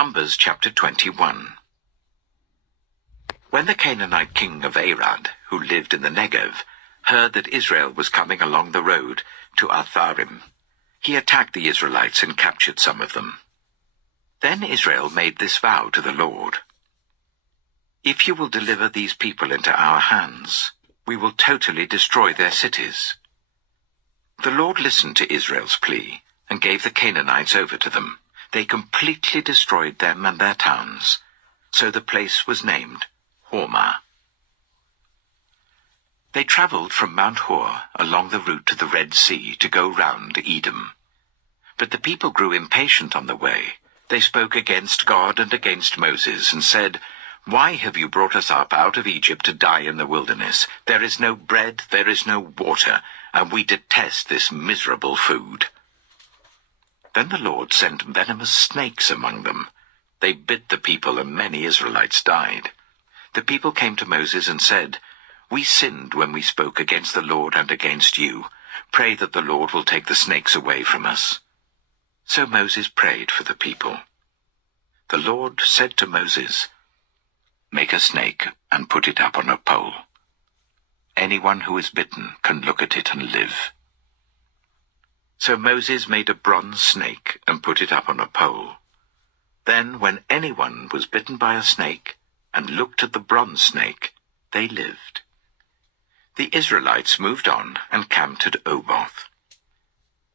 Numbers chapter 21. When the Canaanite king of Arad, who lived in the Negev, heard that Israel was coming along the road to Atharim, he attacked the Israelites and captured some of them. Then Israel made this vow to the Lord: "If you will deliver these people into our hands, we will totally destroy their cities." The Lord listened to Israel's plea and gave the Canaanites over to them. They completely destroyed them and their towns, so the place was named Hormah. They travelled from Mount Hor along the route to the Red Sea to go round Edom. But the people grew impatient on the way. They spoke against God and against Moses and said, "Why have you brought us up out of Egypt to die in the wilderness? There is no bread, there is no water, and we detest this miserable food." Then the Lord sent venomous snakes among them. They bit the people, and many Israelites died. The people came to Moses and said, "We sinned when we spoke against the Lord and against you. Pray that the Lord will take the snakes away from us." So Moses prayed for the people. The Lord said to Moses, "Make a snake and put it up on a pole. Anyone who is bitten can look at it and live." So Moses made a bronze snake and put it up on a pole. Then when anyone was bitten by a snake and looked at the bronze snake, they lived. The Israelites moved on and camped at Oboth.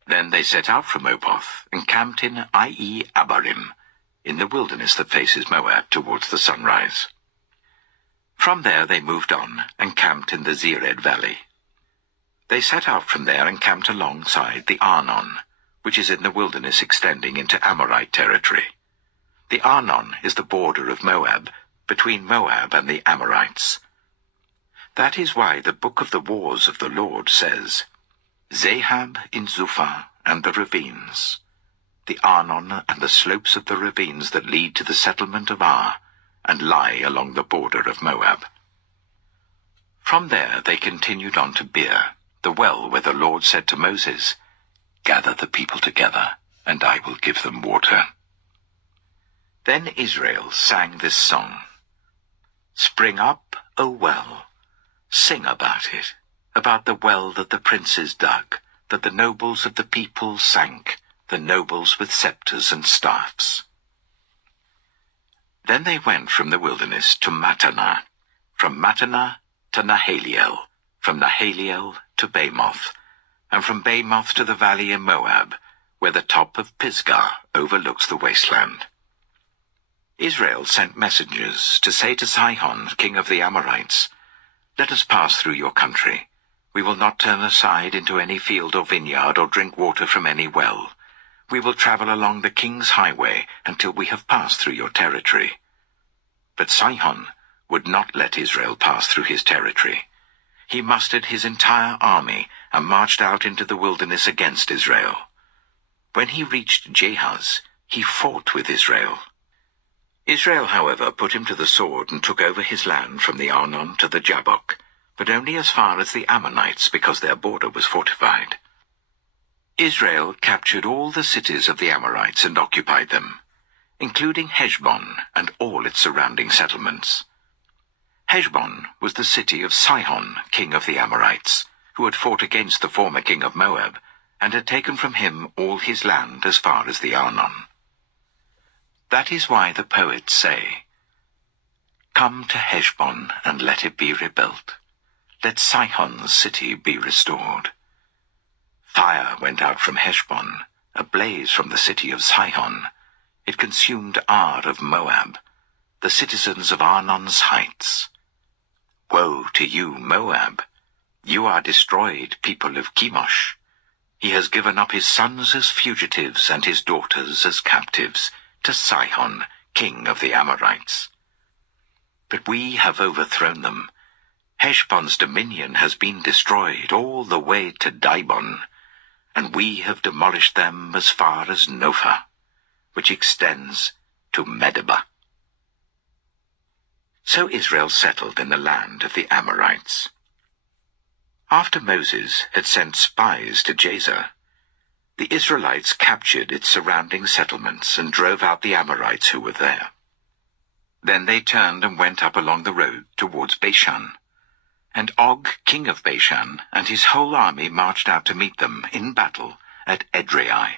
Then they set out from Oboth and camped in Abarim, in the wilderness that faces Moab towards the sunrise. From there they moved on and camped in the Zered Valley. They set out from there and camped alongside the Arnon, which is in the wilderness extending into Amorite territory. The Arnon is the border of Moab, between Moab and the Amorites. That is why the book of the wars of the Lord says, "Zahab in Zuphah and the ravines, the Arnon and the slopes of the ravines that lead to the settlement of Ar, and lie along the border of Moab." From there they continued on to Beer, the well where the Lord said to Moses, "Gather the people together, and I will give them water." Then Israel sang this song: "Spring up, O well, sing about it, about the well that the princes dug, that the nobles of the people sank, the nobles with scepters and staffs." Then they went from the wilderness to Mattanah, from Mattanah to Nahaliel, from Nahaliel to Bamoth, and from Bamoth to the valley in Moab, where the top of Pisgah overlooks the wasteland. Israel sent messengers to say to Sihon, king of the Amorites, "Let us pass through your country. We will not turn aside into any field or vineyard or drink water from any well. We will travel along the king's highway until we have passed through your territory." But Sihon would not let Israel pass through his territory. He mustered his entire army and marched out into the wilderness against Israel. When he reached Jahaz, he fought with Israel. Israel, however, put him to the sword and took over his land from the Arnon to the Jabbok, but only as far as the Ammonites, because their border was fortified. Israel captured all the cities of the Amorites and occupied them, including Heshbon and all its surrounding settlements. Heshbon was the city of Sihon, king of the Amorites, who had fought against the former king of Moab, and had taken from him all his land as far as the Arnon. That is why the poets say, "Come to Heshbon and let it be rebuilt. Let Sihon's city be restored." Fire went out from Heshbon, a blaze from the city of Sihon. It consumed Ar of Moab, the citizens of Arnon's heights. Woe to you, Moab! You are destroyed, people of Chemosh. He has given up his sons as fugitives and his daughters as captives to Sihon, king of the Amorites. But we have overthrown them. Heshbon's dominion has been destroyed all the way to Dibon, and we have demolished them as far as Nophah, which extends to Medeba. So Israel settled in the land of the Amorites. After Moses had sent spies to Jazer, The Israelites captured its surrounding settlements and drove out the Amorites who were there. Then they turned and went up along the road towards Bashan. And Og, king of Bashan, and his whole army marched out to meet them in battle at Edrei.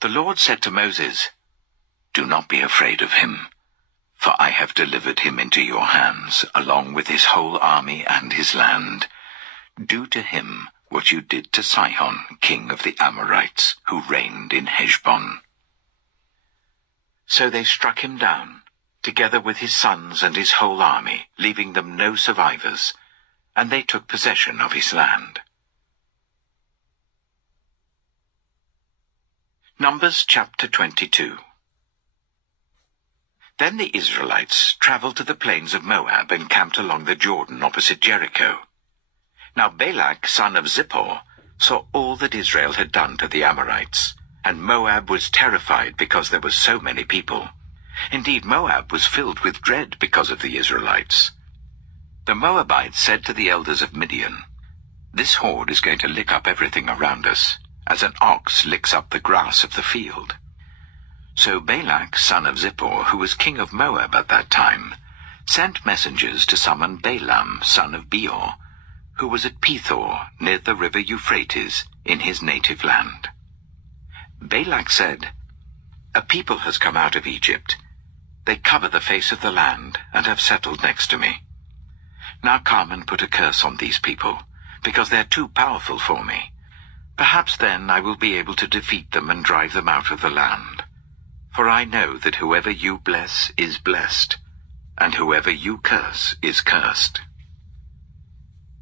The Lord said to Moses, "Do not be afraid of him, for I have delivered him into your hands, along with his whole army and his land. Do to him what you did to Sihon, king of the Amorites, who reigned in Heshbon." So they struck him down, together with his sons and his whole army, leaving them no survivors, and they took possession of his land. Numbers chapter 22. Then the Israelites traveled to the plains of Moab and camped along the Jordan opposite Jericho. Now Balak, son of Zippor, saw all that Israel had done to the Amorites, and Moab was terrified because there were so many people. Indeed, Moab was filled with dread because of the Israelites. The Moabites said to the elders of Midian, "This horde is going to lick up everything around us, as an ox licks up the grass of the field." So Balak, son of Zippor, who was king of Moab at that time, sent messengers to summon Balaam, son of Beor, who was at Pethor, near the river Euphrates, in his native land. Balak said, "A people has come out of Egypt. They cover the face of the land and have settled next to me. Now come and put a curse on these people, because they are too powerful for me. Perhaps then I will be able to defeat them and drive them out of the land. For I know that whoever you bless is blessed, and whoever you curse is cursed."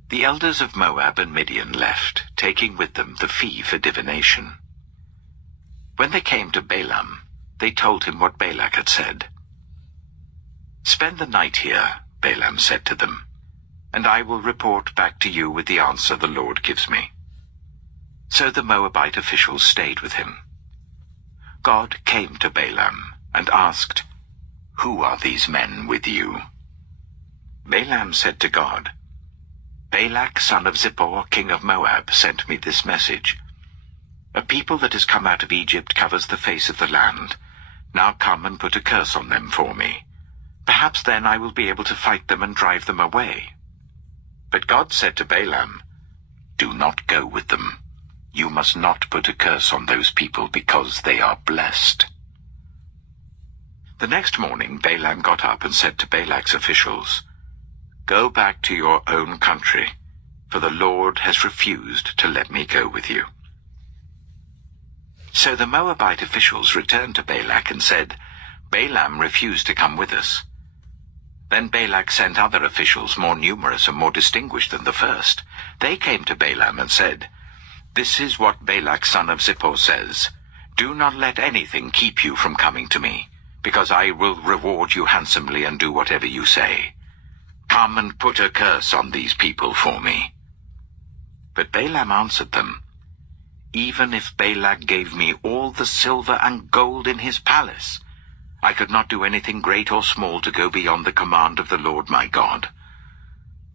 The elders of Moab and Midian left, taking with them the fee for divination. When they came to Balaam, they told him what Balak had said. "Spend the night here," Balaam said to them, "and I will report back to you with the answer the Lord gives me." So the Moabite officials stayed with him. God came to Balaam and asked, "Who are these men with you?" Balaam said to God, "Balak, son of Zippor, king of Moab, sent me this message. A people that has come out of Egypt covers the face of the land. Now come and put a curse on them for me. Perhaps then I will be able to fight them and drive them away." But God said to Balaam, "Do not go with them. You must not put a curse on those people because they are blessed." The next morning Balaam got up and said to Balak's officials, "Go back to your own country, for the Lord has refused to let me go with you." So the Moabite officials returned to Balak and said, "Balaam refused to come with us." Then Balak sent other officials more numerous and more distinguished than the first. They came to Balaam and said, "This is what Balak son of Zippor says. Do not let anything keep you from coming to me, because I will reward you handsomely and do whatever you say. Come and put a curse on these people for me." But Balaam answered them, "Even if Balak gave me all the silver and gold in his palace, I could not do anything great or small to go beyond the command of the Lord my God.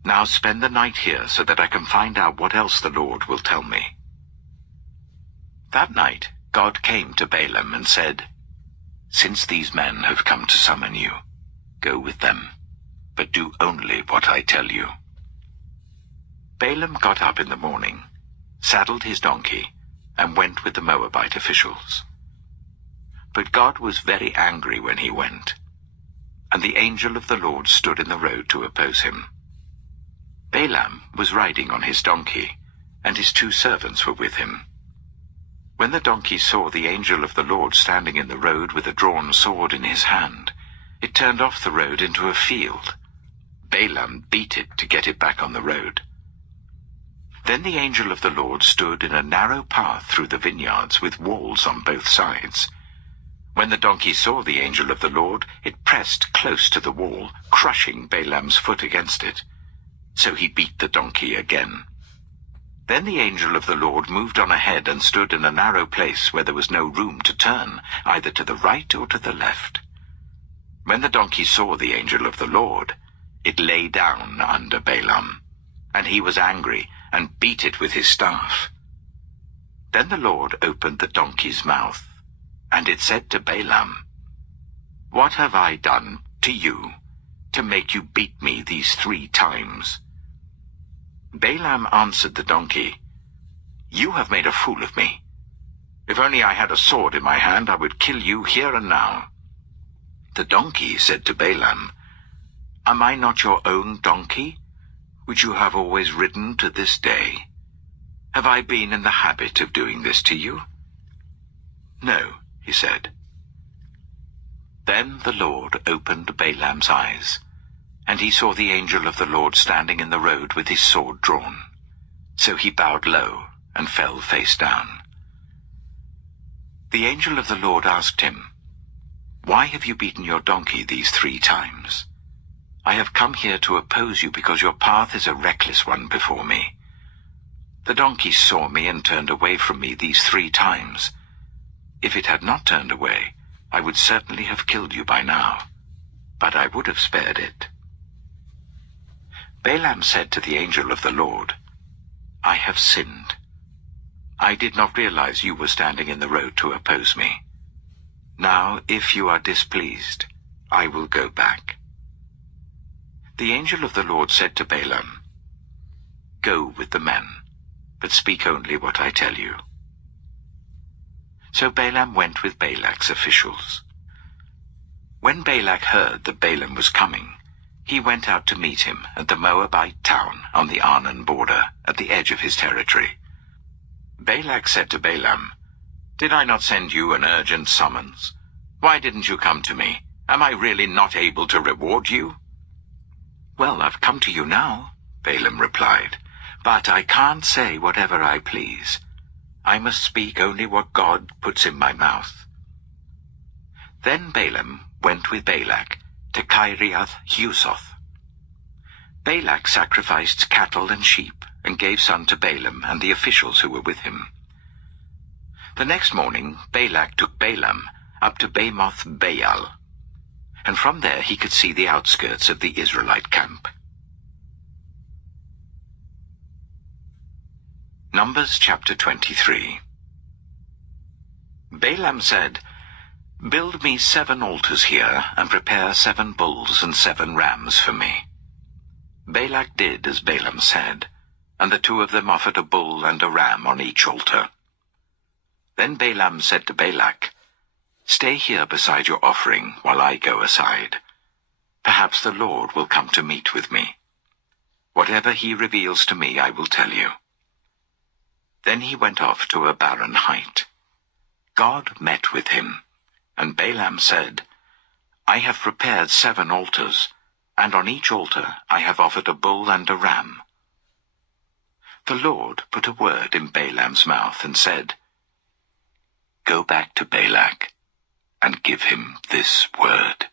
Now spend the night here so that I can find out what else the Lord will tell me." That night God came to Balaam and said, "Since these men have come to summon you, go with them, but do only what I tell you." Balaam got up in the morning, saddled his donkey, and went with the Moabite officials. But God was very angry when he went, and the angel of the Lord stood in the road to oppose him. Balaam was riding on his donkey, and his 2 servants were with him. When the donkey saw the angel of the Lord standing in the road with a drawn sword in his hand, it turned off the road into a field. Balaam beat it to get it back on the road. Then the angel of the Lord stood in a narrow path through the vineyards with walls on both sides. When the donkey saw the angel of the Lord, it pressed close to the wall, crushing Balaam's foot against it. So he beat the donkey again. Then the angel of the Lord moved on ahead and stood in a narrow place where there was no room to turn, either to the right or to the left. When the donkey saw the angel of the Lord, it lay down under Balaam, and he was angry and beat it with his staff. Then the Lord opened the donkey's mouth, and it said to Balaam, "What have I done to you to make you beat me these 3 times?" Balaam answered the donkey, "You have made a fool of me. If only I had a sword in my hand, I would kill you here and now." The donkey said to Balaam, "Am I not your own donkey, which you have always ridden to this day? Have I been in the habit of doing this to you?" "No," he said. Then the Lord opened Balaam's eyes, and he saw the angel of the Lord standing in the road with his sword drawn. So he bowed low and fell face down. The angel of the Lord asked him, "Why have you beaten your donkey these 3 times? I have come here to oppose you because your path is a reckless one before me. The donkey saw me and turned away from me these 3 times. If it had not turned away, I would certainly have killed you by now, but I would have spared it." Balaam said to the angel of the Lord, "I have sinned. I did not realize you were standing in the road to oppose me. Now, if you are displeased, I will go back." The angel of the Lord said to Balaam, "Go with the men, but speak only what I tell you." So Balaam went with Balak's officials. When Balak heard that Balaam was coming, he went out to meet him at the Moabite town on the Arnon border, at the edge of his territory. Balak said to Balaam, "Did I not send you an urgent summons? Why didn't you come to me? Am I really not able to reward you?" "Well, I've come to you now," Balaam replied, "but I can't say whatever I please. I must speak only what God puts in my mouth." Then Balaam went with Balak to Kiriath-Huzoth. Balak sacrificed cattle and sheep and gave some to Balaam and the officials who were with him. The next morning Balak took Balaam up to Bamoth Baal, and from there he could see the outskirts of the Israelite camp. Numbers chapter 23. Balaam said, "Build me 7 altars here, and prepare 7 bulls and 7 rams for me." Balak did as Balaam said, and the 2 of them offered a bull and a ram on each altar. Then Balaam said to Balak, "Stay here beside your offering while I go aside. Perhaps the Lord will come to meet with me. Whatever he reveals to me I will tell you." Then he went off to a barren height. God met with him, and Balaam said, "I have prepared 7 altars, and on each altar I have offered a bull and a ram." The Lord put a word in Balaam's mouth and said, "Go back to Balak and give him this word."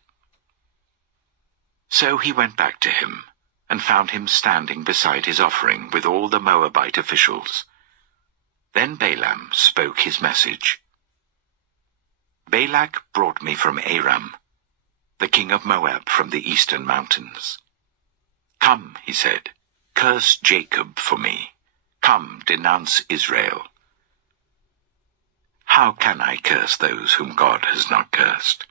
So he went back to him and found him standing beside his offering with all the Moabite officials. Then Balaam spoke his message. "Balak brought me from Aram, the king of Moab from the eastern mountains. 'Come,' he said, 'curse Jacob for me. Come, denounce Israel.' How can I curse those whom God has not cursed?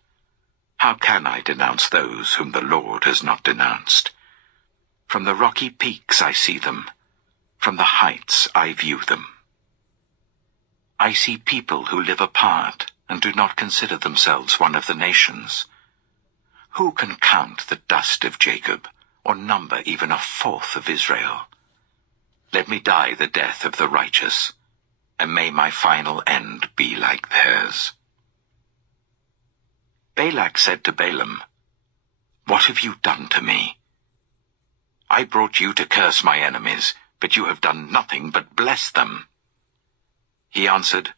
How can I denounce those whom the Lord has not denounced? From the rocky peaks I see them. From the heights I view them. I see people who live apart and do not consider themselves one of the nations. Who can count the dust of Jacob, or number even 1/4 of Israel? Let me die the death of the righteous, and may my final end be like theirs." Balak said to Balaam, "What have you done to me? I brought you to curse my enemies, but you have done nothing but bless them." He answered,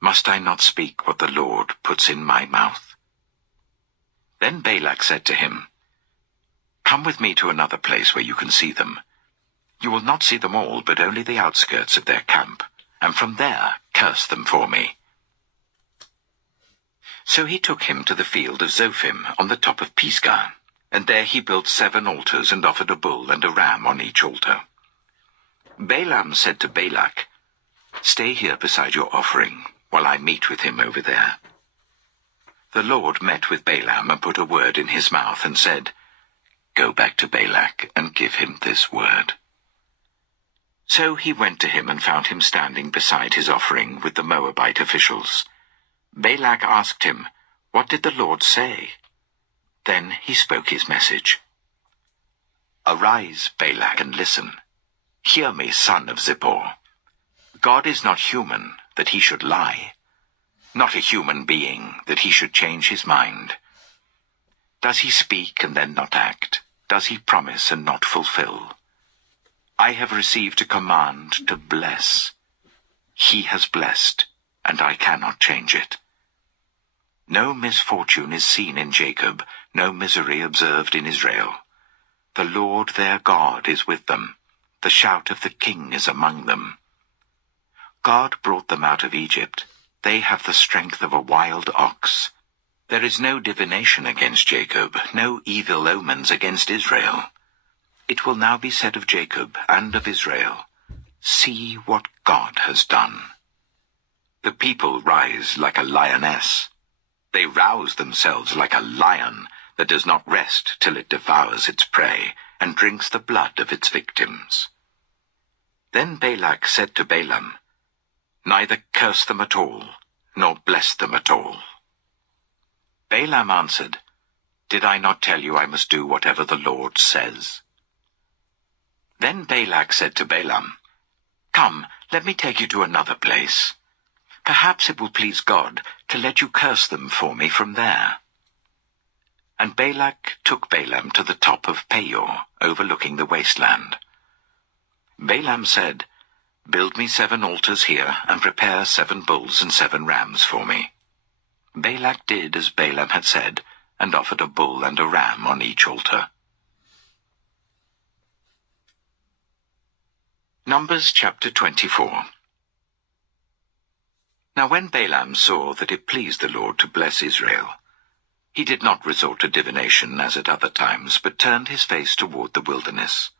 "Must I not speak what the Lord puts in my mouth?" Then Balak said to him, "Come with me to another place where you can see them. You will not see them all, but only the outskirts of their camp, and from there curse them for me." So he took him to the field of Zophim on the top of Pisgah, and there he built 7 altars and offered a bull and a ram on each altar. Balaam said to Balak, Stay here beside your offering, while I meet with him over there." The Lord met with Balaam and put a word in his mouth and said, "Go back to Balak and give him this word." So he went to him and found him standing beside his offering with the Moabite officials. Balak asked him, "What did the Lord say?" Then he spoke his message. "Arise, Balak, and listen. Hear me, son of Zippor. God is not human, that he should lie, not a human being, that he should change his mind. Does he speak and then not act? Does he promise and not fulfill? I have received a command to bless. He has blessed, and I cannot change it. No misfortune is seen in Jacob, no misery observed in Israel. The Lord their God is with them. The shout of the king is among them. God brought them out of Egypt. They have the strength of a wild ox. There is no divination against Jacob, no evil omens against Israel. It will now be said of Jacob and of Israel, See what God has done. The people rise like a lioness. They rouse themselves like a lion that does not rest till it devours its prey and drinks the blood of its victims. Then Balak said to Balaam, Neither curse them at all, nor bless them at all. Balaam answered, Did I not tell you I must do whatever the Lord says? Then Balak said to Balaam, Come, let me take you to another place. Perhaps it will please God to let you curse them for me from there. And Balak took Balaam to the top of Peor, overlooking the wasteland. Balaam said, Build me 7 altars here, and prepare 7 bulls and 7 rams for me. Balak did as Balaam had said, and offered a bull and a ram on each altar. Numbers chapter 24. Now when Balaam saw that it pleased the Lord to bless Israel, he did not resort to divination as at other times, but turned his face toward the wilderness.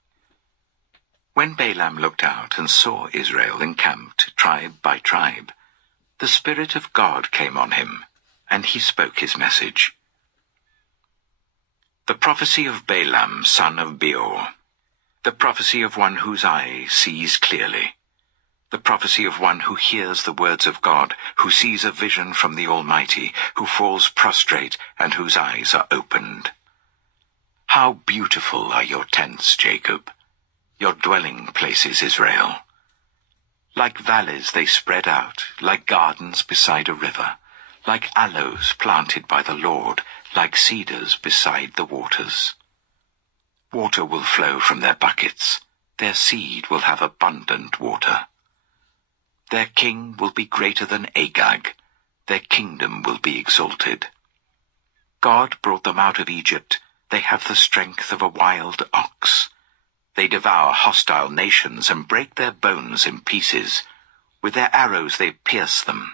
When Balaam looked out and saw Israel encamped, tribe by tribe, the Spirit of God came on him, and he spoke his message. The prophecy of Balaam, son of Beor, the prophecy of one whose eye sees clearly, the prophecy of one who hears the words of God, who sees a vision from the Almighty, who falls prostrate and whose eyes are opened. How beautiful are your tents, Jacob, your dwelling places, Israel. Like valleys they spread out, like gardens beside a river, like aloes planted by the Lord, like cedars beside the waters. Water will flow from their buckets, their seed will have abundant water. Their king will be greater than Agag, their kingdom will be exalted. God brought them out of Egypt, they have the strength of a wild ox. They devour hostile nations and break their bones in pieces. With their arrows they pierce them.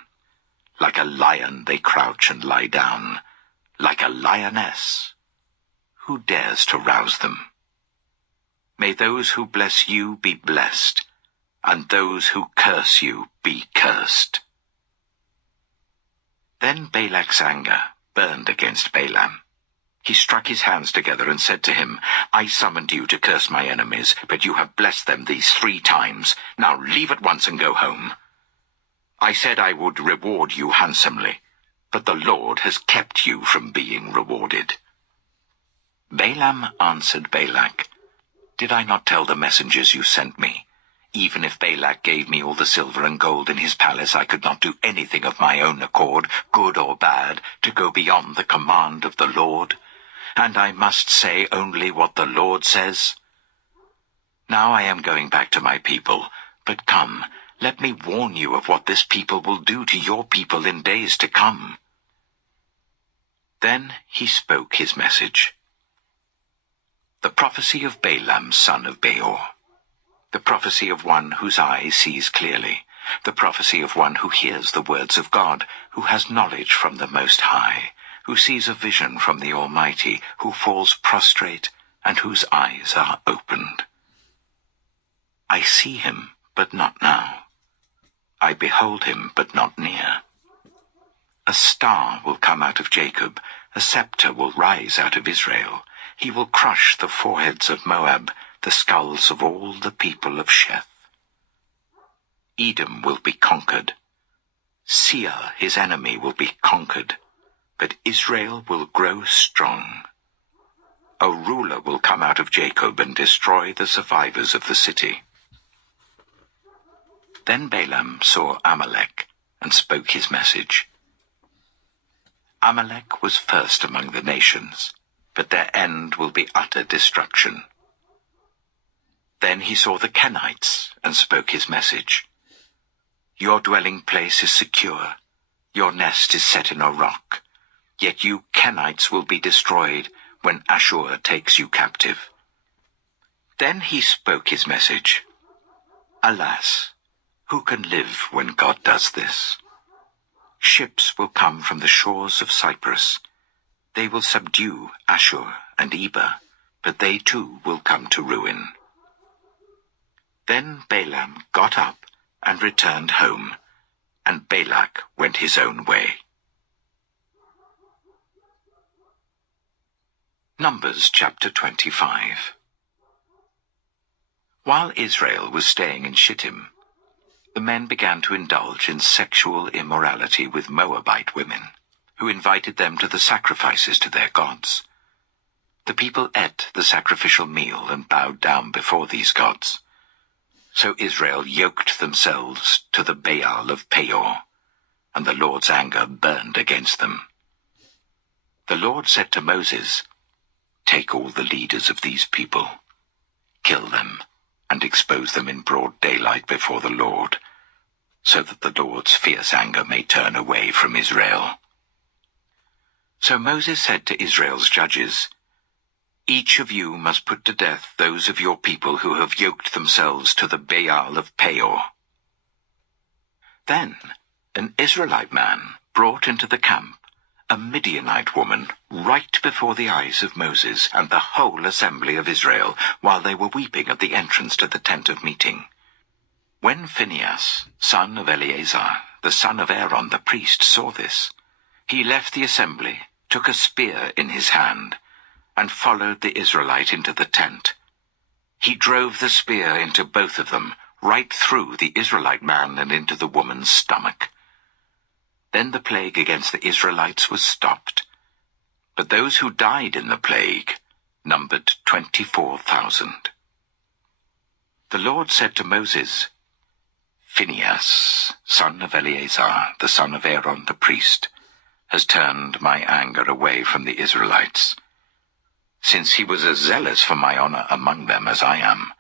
Like a lion they crouch and lie down, like a lioness. Who dares to rouse them? May those who bless you be blessed, and those who curse you be cursed. Then Balak's anger burned against Balaam. He struck his hands together and said to him, I summoned you to curse my enemies, but you have blessed them these 3 times. Now leave at once and go home. I said I would reward you handsomely, but the Lord has kept you from being rewarded. Balaam answered Balak, Did I not tell the messengers you sent me? Even if Balak gave me all the silver and gold in his palace, I could not do anything of my own accord, good or bad, to go beyond the command of the Lord. And I must say only what the Lord says. Now I am going back to my people, but come, let me warn you of what this people will do to your people in days to come. Then he spoke his message. The prophecy of Balaam, son of Beor, the prophecy of one whose eye sees clearly, the prophecy of one who hears the words of God, who has knowledge from the Most High, who sees a vision from the Almighty, who falls prostrate, and whose eyes are opened. I see him, but not now. I behold him, but not near. A star will come out of Jacob, a scepter will rise out of Israel. He will crush the foreheads of Moab, the skulls of all the people of Sheth. Edom will be conquered. Seir, his enemy, will be conquered, but Israel will grow strong. A ruler will come out of Jacob and destroy the survivors of the city. Then Balaam saw Amalek and spoke his message. Amalek was first among the nations, but their end will be utter destruction. Then he saw the Kenites and spoke his message. Your dwelling place is secure, your nest is set in a rock, yet you Kenites will be destroyed when Ashur takes you captive. Then he spoke his message. Alas, who can live when God does this? Ships will come from the shores of Cyprus. They will subdue Ashur and Eber, but they too will come to ruin. Then Balaam got up and returned home, and Balak went his own way. Numbers chapter 25. While Israel was staying in Shittim, the men began to indulge in sexual immorality with Moabite women, who invited them to the sacrifices to their gods. The people ate the sacrificial meal and bowed down before these gods. So Israel yoked themselves to the Baal of Peor, and the Lord's anger burned against them. The Lord said to Moses, "Take all the leaders of these people, kill them, and expose them in broad daylight before the Lord, so that the Lord's fierce anger may turn away from Israel." So Moses said to Israel's judges, "Each of you must put to death those of your people who have yoked themselves to the Baal of Peor." Then an Israelite man brought into the camp a Midianite woman right before the eyes of Moses and the whole assembly of Israel, while they were weeping at the entrance to the tent of meeting. When Phinehas, son of Eleazar, the son of Aaron the priest, saw this, he left the assembly, took a spear in his hand, and followed the Israelite into the tent. He drove the spear into both of them, right through the Israelite man and into the woman's stomach. Then the plague against the Israelites was stopped, but those who died in the plague numbered 24,000. The Lord said to Moses, "Phinehas, son of Eleazar, the son of Aaron the priest, has turned my anger away from the Israelites. Since he was as zealous for my honor among them as I am,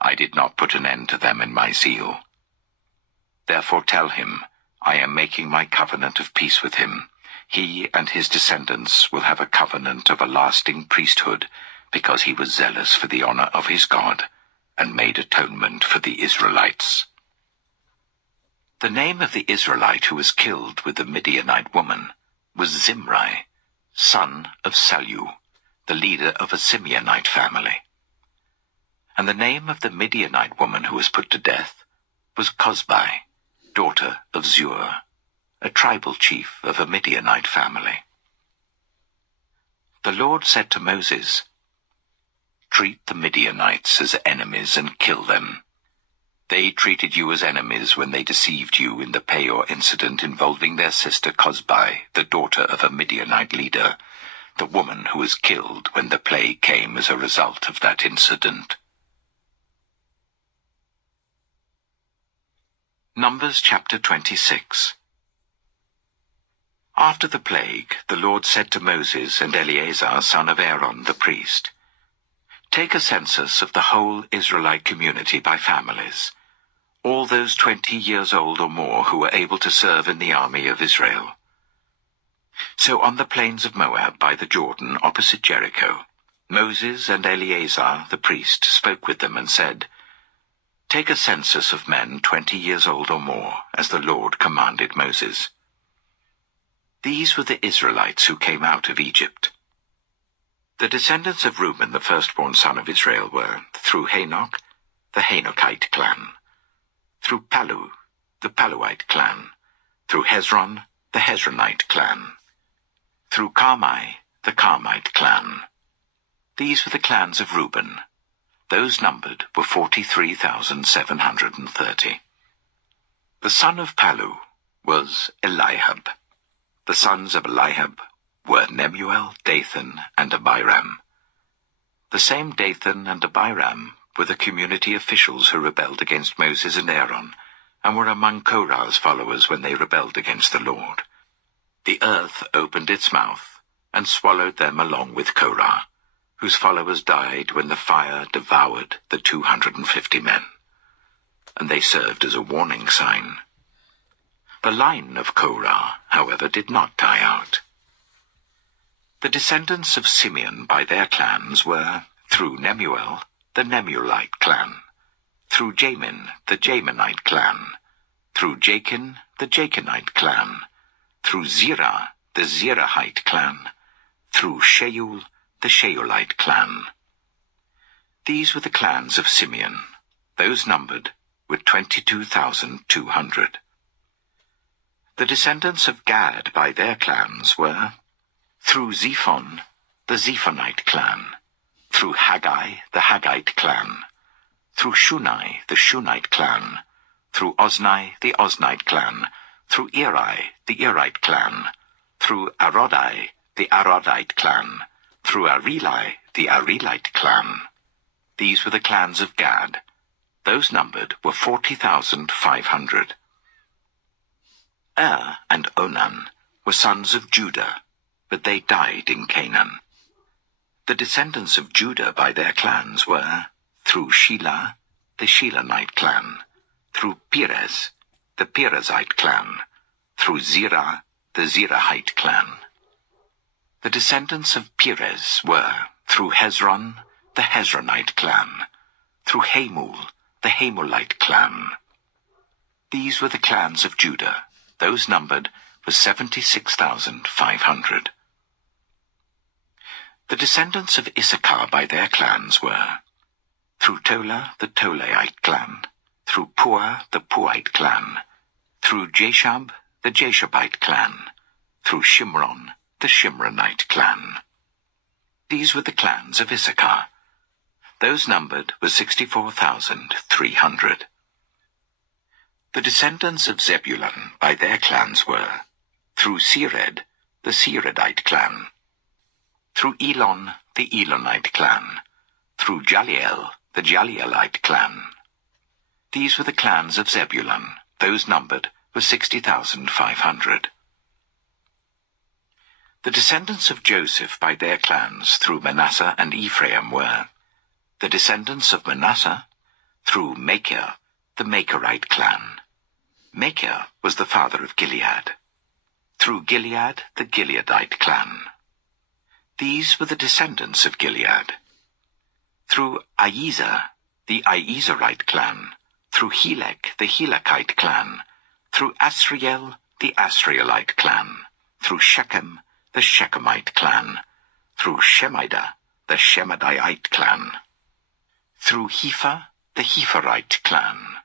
I did not put an end to them in my zeal. Therefore tell him, I am making my covenant of peace with him. He and his descendants will have a covenant of a lasting priesthood, because he was zealous for the honor of his God, and made atonement for the Israelites." The name of the Israelite who was killed with the Midianite woman was Zimri, son of Salu, the leader of a Simeonite family. And the name of the Midianite woman who was put to death was Cozbi, daughter of Zur, a tribal chief of a Midianite family. The Lord said to Moses, "Treat the Midianites as enemies and kill them. They treated you as enemies when they deceived you in the Peor incident involving their sister Cozbi, the daughter of a Midianite leader, the woman who was killed when the plague came as a result of that incident." Numbers chapter 26. After the plague, the Lord said to Moses and Eleazar, son of Aaron the priest, "Take a census of the whole Israelite community by families, all those 20 years old or more who were able to serve in the army of Israel." So on the plains of Moab by the Jordan opposite Jericho, Moses and Eleazar the priest spoke with them and said, "Take a census of men 20 years old or more, as the Lord commanded Moses." These were the Israelites who came out of Egypt. The descendants of Reuben, the firstborn son of Israel, were, through Hanoch, the Hanokite clan, through Palu, the Paluite clan. Through Hezron, the Hezronite clan. Through Carmi, the Carmite clan. These were the clans of Reuben. Those numbered were 43,730. The son of Palu was Eliab. The sons of Eliab were Nemuel, Dathan, and Abiram. The same Dathan and Abiram were the community officials who rebelled against Moses and Aaron, and were among Korah's followers when they rebelled against the Lord. The earth opened its mouth and swallowed them along with Korah, whose followers died when the fire devoured the 250 men, and they served as a warning sign. The line of Korah, however, did not die out. The descendants of Simeon by their clans were, through Nemuel, the Nemuelite clan, through Jamin, the Jaminite clan, through Jachin, the Jachinite clan, through Zerah, the Zerahite clan, through Sheul, the Sheulite clan. These were the clans of Simeon. Those numbered were 22,200. The descendants of Gad by their clans were, through Zephon, the Zephonite clan, through Haggai, the Haggite clan, through Shunai, the Shunite clan, through Ozni, the Oznite clan, through Eri, the Erite clan, through Arodai, the Arodite clan, through Areli, the Arelite clan. These were the clans of Gad. Those numbered were 40,500. And Onan were sons of Judah, but they died in Canaan. The descendants of Judah by their clans were, through Shelah, the Shelanite clan, through Perez, the Perezite clan, through Zerah, the Zerahite clan. The descendants of Perez were, through Hezron, the Hezronite clan, through Hamul, the Hamulite clan. These were the clans of Judah. Those numbered were 76,500. The descendants of Issachar by their clans were, through Tola, the Tolaite clan, through Puah, the Puahite clan, through Jashab, the Jashabite clan, through Shimron, the Shimronite clan. These were the clans of Issachar. Those numbered were 64,300. The descendants of Zebulun by their clans were, through Sered, the Seredite clan, through Elon, the Elonite clan, through Jaliel, the Jalielite clan. These were the clans of Zebulun. Those numbered were 60,500. The descendants of Joseph by their clans through Manasseh and Ephraim were, the descendants of Manasseh, through Machir, the Machirite clan. Machir was the father of Gilead. Through Gilead, the Gileadite clan. These were the descendants of Gilead. Through Iezer, the Iezerite clan. Through Helek, the Helekite clan. Through Asriel, the Asrielite clan. Through Shechem, the Shechemite clan. Through Shemida, the Shemidite clan. Through Hepher, the Hepherite clan.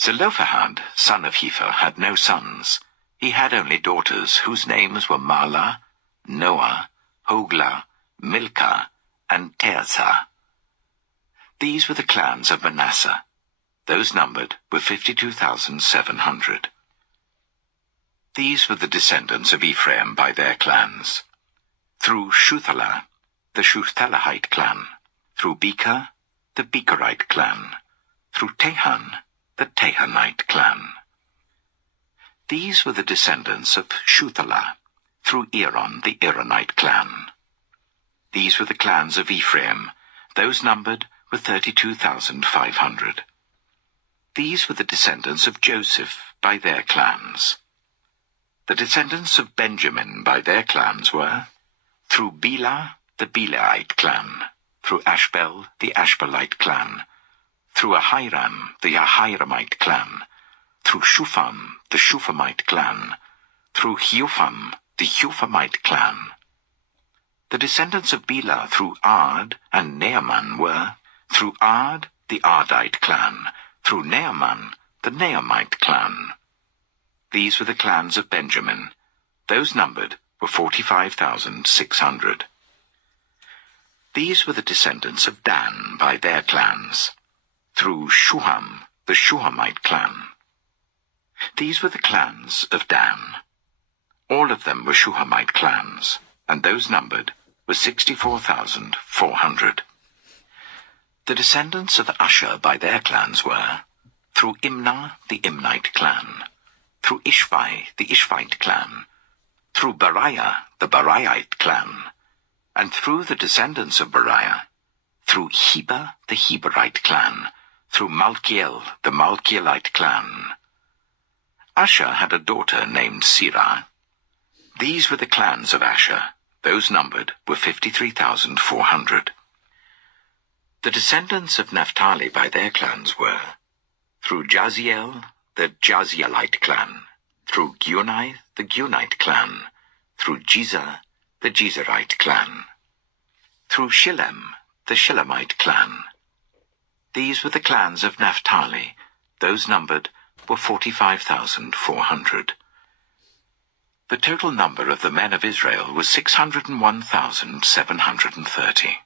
Zelophehad, son of Hepher, had no sons. He had only daughters, whose names were Mahlah, Noah, Hoglah, Milcah, and Tirzah. These were the clans of Manasseh. Those numbered were 52,700. These were the descendants of Ephraim by their clans. Through Shuthelah, the Shuthelahite clan. Through Becher, the Becherite clan. Through Tehan, the Tehanite clan. These were the descendants of Shuthelah. Through Aaron, the Aaronite clan. These were the clans of Ephraim. Those numbered were 32,500. These were the descendants of Joseph by their clans. The descendants of Benjamin by their clans were, through Bela, the Belaite clan, through Ashbel, the Ashbelite clan, through Ahiram, the Ahiramite clan, through Shupham, the Shuphamite clan, through Hupham, the Huphamite clan. The descendants of Bela through Ard and Naaman were, through Ard, the Ardite clan, through Naaman, the Naamite clan. These were the clans of Benjamin. Those numbered were 45,600. These were the descendants of Dan by their clans, through Shuham, the Shuhamite clan. These were the clans of Dan. All of them were Shuhamite clans, and those numbered were 64,400. The descendants of Asher by their clans were, through Imnah, the Imnite clan, through Ishvi, the Ishvite clan, through Beriah, the Beriahite clan, and through the descendants of Beriah, through Heber, the Heberite clan, through Malkiel, the Malkielite clan. Asher had a daughter named Sirah. These were the clans of Asher. Those numbered were 53,400. The descendants of Naphtali by their clans were, through Jaziel, the Jazielite clan, through Gunai, the Gunite clan, through Jezer, the Jezerite clan, through Shillem, the Shillemite clan. These were the clans of Naphtali. Those numbered were 45,400. The total number of the men of Israel was 601,730.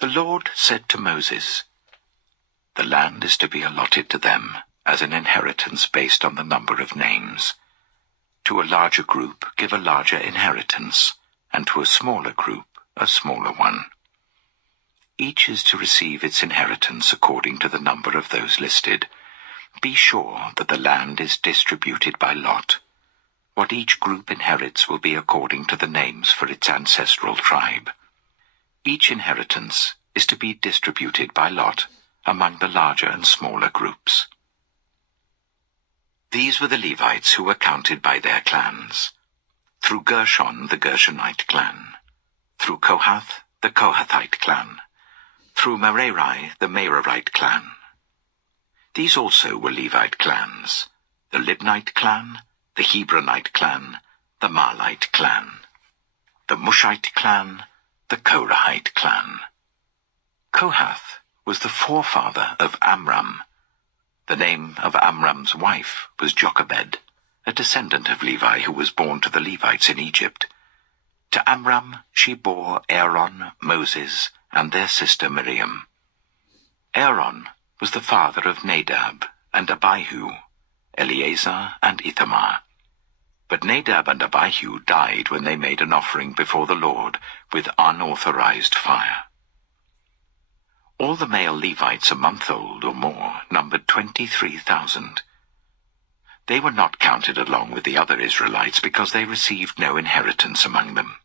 The Lord said to Moses, "The land is to be allotted to them as an inheritance based on the number of names. To a larger group give a larger inheritance, and to a smaller group a smaller one. Each is to receive its inheritance according to the number of those listed. Be sure that the land is distributed by lot. What each group inherits will be according to the names for its ancestral tribe. Each inheritance is to be distributed by lot among the larger and smaller groups." These were the Levites who were counted by their clans. Through Gershon, the Gershonite clan. Through Kohath, the Kohathite clan. Through Merari, the Merarite clan. These also were Levite clans, the Libnite clan, the Hebronite clan, the Marlite clan, the Mushite clan, the Korahite clan. Kohath was the forefather of Amram. The name of Amram's wife was Jochebed, a descendant of Levi who was born to the Levites in Egypt. To Amram she bore Aaron, Moses, and their sister Miriam. Aaron was the father of Nadab and Abihu, Eleazar and Ithamar. But Nadab and Abihu died when they made an offering before the Lord with unauthorized fire. All the male Levites a month old or more numbered 23,000. They were not counted along with the other Israelites because they received no inheritance among them.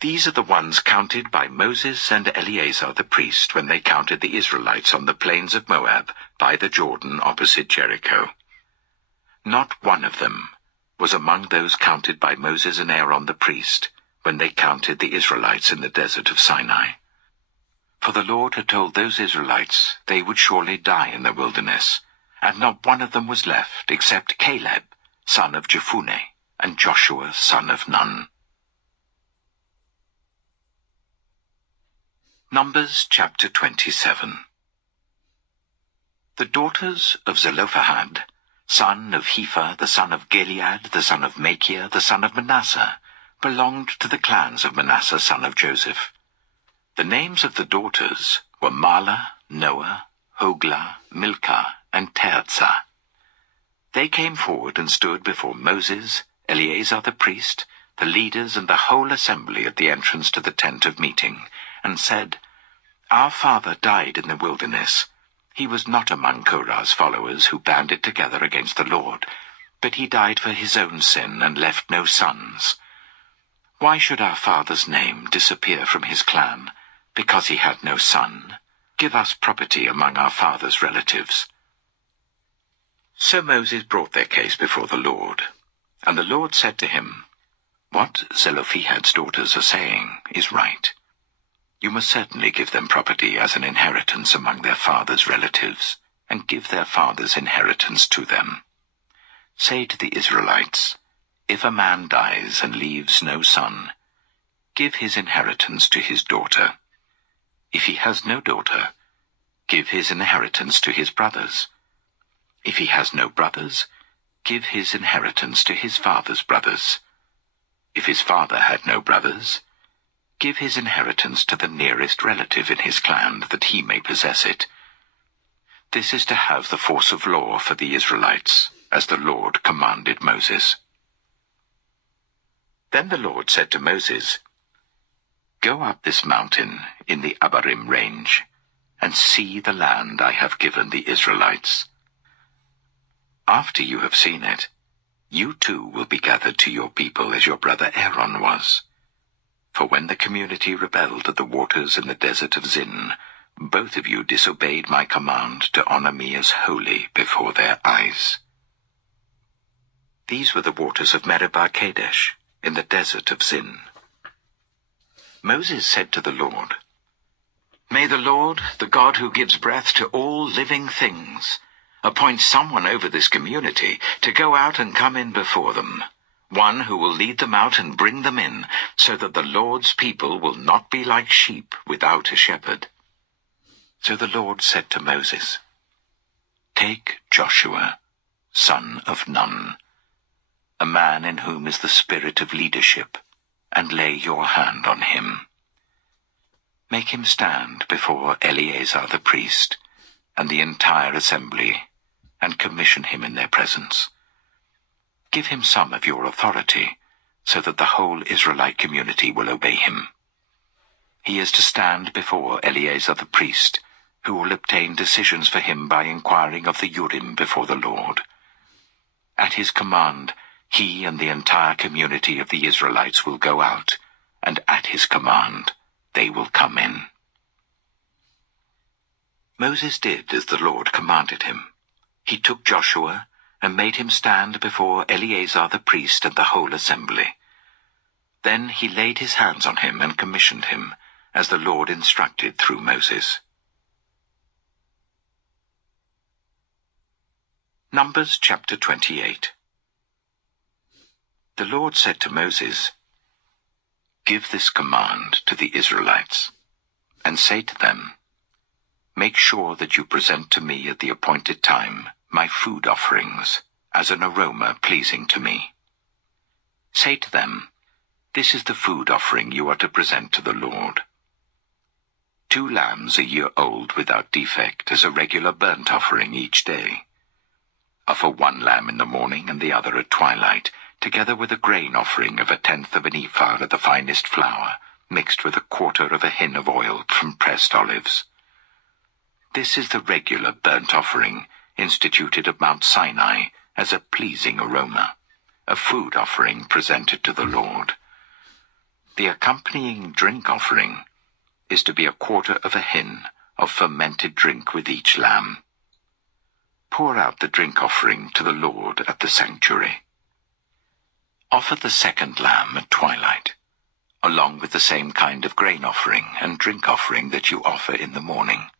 These are the ones counted by Moses and Eleazar the priest when they counted the Israelites on the plains of Moab by the Jordan opposite Jericho. Not one of them was among those counted by Moses and Aaron the priest when they counted the Israelites in the desert of Sinai. For the Lord had told those Israelites they would surely die in the wilderness, and not one of them was left except Caleb, son of Jephunneh, and Joshua, son of Nun. Numbers chapter 27. The daughters of Zelophehad, son of Hepher, the son of Gilead, the son of Machir, the son of Manasseh, belonged to the clans of Manasseh, son of Joseph. The names of the daughters were Mahlah, Noah, Hoglah, Milcah, and Tirzah. They came forward and stood before Moses, Eleazar the priest, the leaders and the whole assembly at the entrance to the tent of meeting, and said, "Our father died in the wilderness. He was not among Korah's followers who banded together against the Lord, but he died for his own sin and left no sons. Why should our father's name disappear from his clan, because he had no son? Give us property among our father's relatives." So Moses brought their case before the Lord, and the Lord said to him, "What Zelophehad's daughters are saying is right. You must certainly give them property as an inheritance among their father's relatives, and give their father's inheritance to them. Say to the Israelites, if a man dies and leaves no son, give his inheritance to his daughter. If he has no daughter, give his inheritance to his brothers, If he has no brothers, give his inheritance to his father's brothers. If his father had no brothers, give his inheritance to the nearest relative in his clan, that he may possess it. This is to have the force of law for the Israelites, as the Lord commanded Moses. Then the Lord said to Moses, "Go up this mountain in the Abarim range, and see the land I have given the Israelites. After you have seen it, you too will be gathered to your people as your brother Aaron was. For when the community rebelled at the waters in the desert of Zin, both of you disobeyed my command to honor me as holy before their eyes." These were the waters of Meribah Kadesh, in the desert of Zin. Moses said to the Lord, "May the Lord, the God who gives breath to all living things, appoint someone over this community to go out and come in before them, one who will lead them out and bring them in, so that the Lord's people will not be like sheep without a shepherd." So the Lord said to Moses, "Take Joshua, son of Nun, a man in whom is the spirit of leadership, and lay your hand on him. Make him stand before Eleazar the priest and the entire assembly, and commission him in their presence. Give him some of your authority, so that the whole Israelite community will obey him. He is to stand before Eleazar the priest, who will obtain decisions for him by inquiring of the Urim before the Lord. At his command, he and the entire community of the Israelites will go out, and at his command they will come in." Moses did as the Lord commanded him. He took Joshua and made him stand before Eleazar the priest and the whole assembly. Then he laid his hands on him and commissioned him, as the Lord instructed through Moses. Numbers chapter 28. The Lord said to Moses, "Give this command to the Israelites, and say to them, Make sure that you present to me at the appointed time my food offerings, as an aroma pleasing to me. Say to them, This is the food offering you are to present to the Lord. 2 lambs a year old without defect as a regular burnt offering each day. Offer 1 lamb in the morning and the other at twilight, together with a grain offering of 1/10 of an ephah of the finest flour, mixed with 1/4 of a hin of oil from pressed olives. This is the regular burnt offering instituted at Mount Sinai as a pleasing aroma, a food offering presented to the Lord. The accompanying drink offering is to be 1/4 of a hin of fermented drink with each lamb. Pour out the drink offering to the Lord at the sanctuary. Offer the 2nd lamb at twilight, along with the same kind of grain offering and drink offering that you offer in the morning.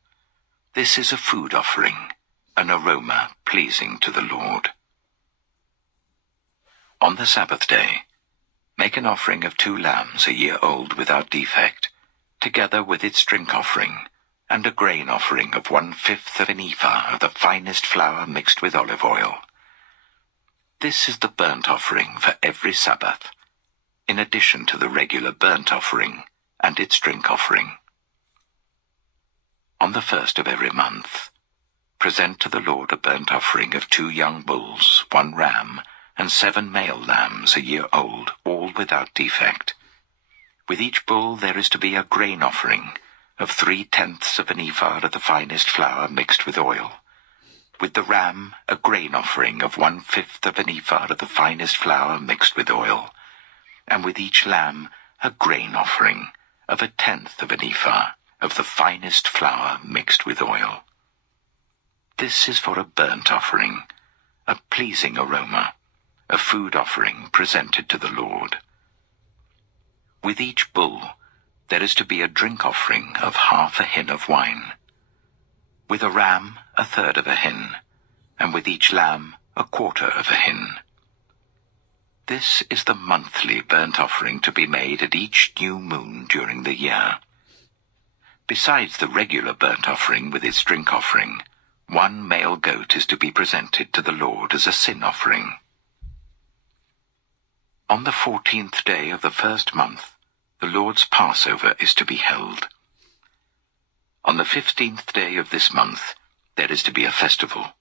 This is a food offering, an aroma pleasing to the Lord. On the Sabbath day, make an offering of 2 lambs a year old without defect, together with its drink offering, and a grain offering of 1/5 of an ephah of the finest flour mixed with olive oil. This is the burnt offering for every Sabbath, in addition to the regular burnt offering and its drink offering. On the 1st of every month, present to the Lord a burnt offering of 2 young bulls, 1 ram, and 7 male lambs a year old, all without defect. With each bull there is to be a grain offering of 3/10 of an ephah of the finest flour mixed with oil. With the ram, a grain offering of 1/5 of an ephah of the finest flour mixed with oil. And with each lamb, a grain offering of 1/10 of an ephah of the finest flour mixed with oil. This is for a burnt offering, a pleasing aroma, a food offering presented to the Lord. With each bull, there is to be a drink offering of 1/2 a hin of wine. With a ram, 1/3 of a hin, and with each lamb, 1/4 of a hin. This is the monthly burnt offering to be made at each new moon during the year. Besides the regular burnt offering with its drink offering, one male goat is to be presented to the Lord as a sin offering. On the 14th day of the first month, the Lord's Passover is to be held. On the 15th day of this month, there is to be a festival.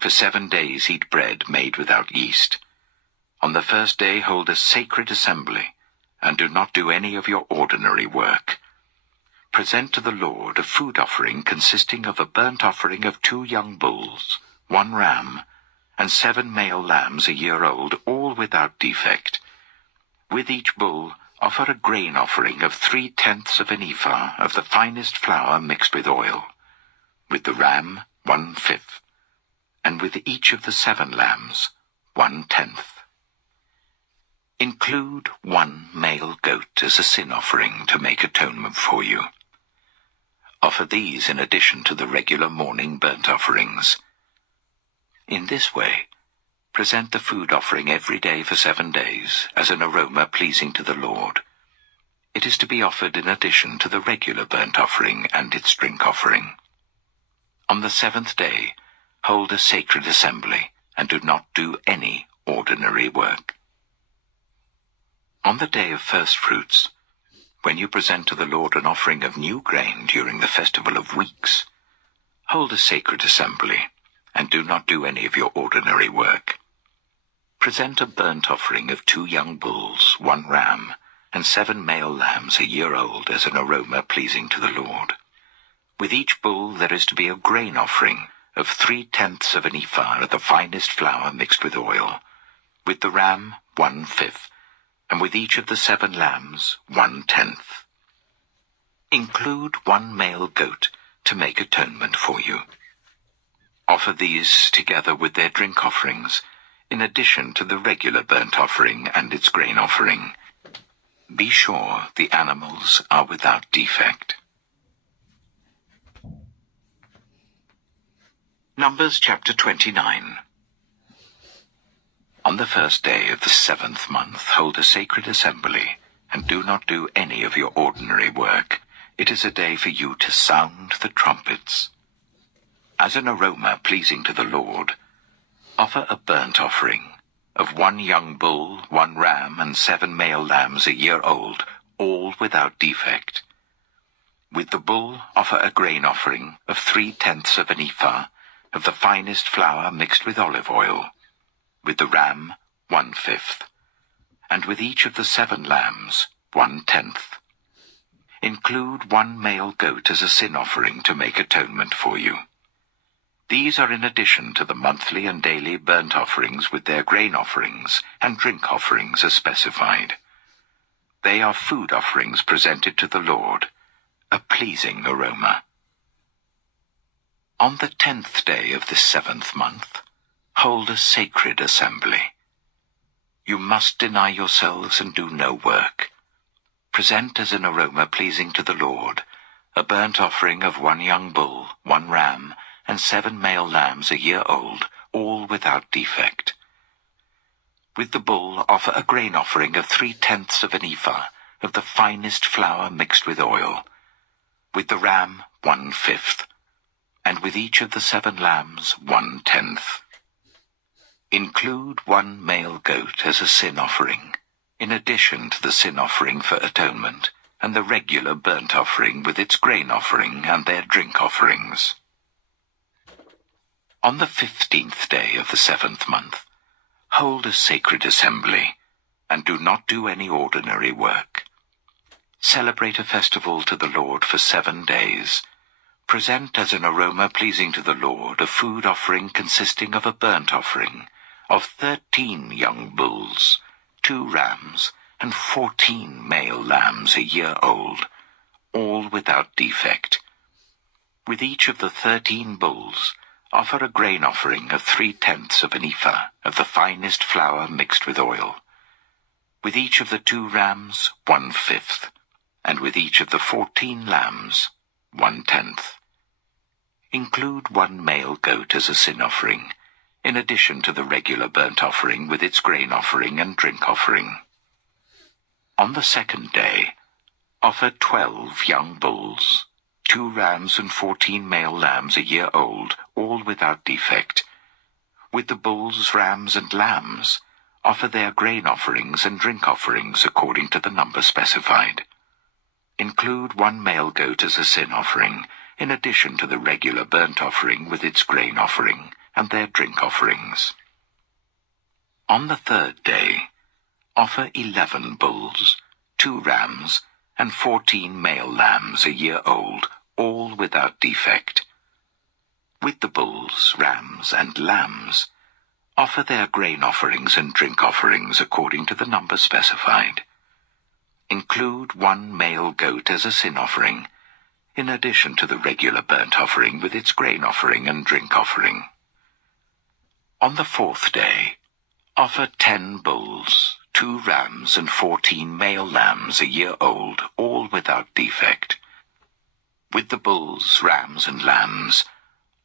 For 7 days eat bread made without yeast. On the first day hold a sacred assembly, and do not do any of your ordinary work. Present to the Lord a food offering consisting of a burnt offering of 2 young bulls, 1 ram, and 7 male lambs a year old, all without defect. With each bull offer a grain offering of 3/10 of an ephah of the finest flour mixed with oil. With the ram, 1/5, and with each of the 7 lambs, 1/10. Include 1 male goat as a sin offering to make atonement for you. Offer these in addition to the regular morning burnt offerings. In this way, present the food offering every day for 7 days as an aroma pleasing to the Lord. It is to be offered in addition to the regular burnt offering and its drink offering. On the 7th day, hold a sacred assembly, and do not do any ordinary work. On the day of first fruits, when you present to the Lord an offering of new grain during the festival of weeks, hold a sacred assembly, and do not do any of your ordinary work. Present a burnt offering of 2 young bulls, 1 ram, and 7 male lambs a year old as an aroma pleasing to the Lord. With each bull there is to be a grain offering of 3/10 of an ephah of the finest flour mixed with oil. With the ram, 1/5, and with each of the 7 lambs, 1/10. Include 1 male goat to make atonement for you. Offer these together with their drink offerings, in addition to the regular burnt offering and its grain offering. Be sure the animals are without defect. Numbers chapter 29. On the first day of the 7th month, hold a sacred assembly, and do not do any of your ordinary work. It is a day for you to sound the trumpets. As an aroma pleasing to the Lord, offer a burnt offering of 1 young bull, 1 ram, and 7 male lambs a year old, all without defect. With the bull offer a grain offering of 3/10 of an ephah of the finest flour mixed with olive oil. With the ram, 1/5, and with each of the 7 lambs, 1/10. Include 1 male goat as a sin offering to make atonement for you. These are in addition to the monthly and daily burnt offerings with their grain offerings and drink offerings as specified. They are food offerings presented to the Lord, a pleasing aroma. On the 10th day of this 7th month, hold a sacred assembly. You must deny yourselves and do no work. Present as an aroma pleasing to the Lord a burnt offering of 1 young bull, 1 ram, and 7 male lambs a year old, all without defect. With the bull offer a grain offering of 3/10 of an ephah of the finest flour mixed with oil. With the ram, 1/5, and with each of the 7 lambs, 1/10. Include 1 male goat as a sin offering, in addition to the sin offering for atonement, and the regular burnt offering with its grain offering and their drink offerings. On the 15th day of the 7th month, hold a sacred assembly, and do not do any ordinary work. Celebrate a festival to the Lord for 7 days. Present as an aroma pleasing to the Lord a food offering consisting of a burnt offering of 13 young bulls, 2 rams, and 14 male lambs a year old, all without defect. With each of the 13 bulls, offer a grain offering of 3/10 of an ephah of the finest flour mixed with oil. With each of the 2 rams, 1/5, and with each of the 14 lambs, 1/10. Include 1 male goat as a sin offering, in addition to the regular burnt offering with its grain offering and drink offering. On the 2nd day, offer 12 young bulls, 2 rams and 14 male lambs a year old, all without defect. With the bulls, rams, and lambs, offer their grain offerings and drink offerings according to the number specified. Include 1 male goat as a sin offering, in addition to the regular burnt offering with its grain offering and their drink offerings. On the 3rd day, offer 11 bulls, 2 rams, and 14 male lambs a year old, all without defect. With the bulls, rams, and lambs, offer their grain offerings and drink offerings according to the number specified. Include 1 male goat as a sin offering, in addition to the regular burnt offering with its grain offering and drink offering. On the 4th day, offer 10 bulls, 2 rams, and 14 male lambs a year old, all without defect. With the bulls, rams, and lambs,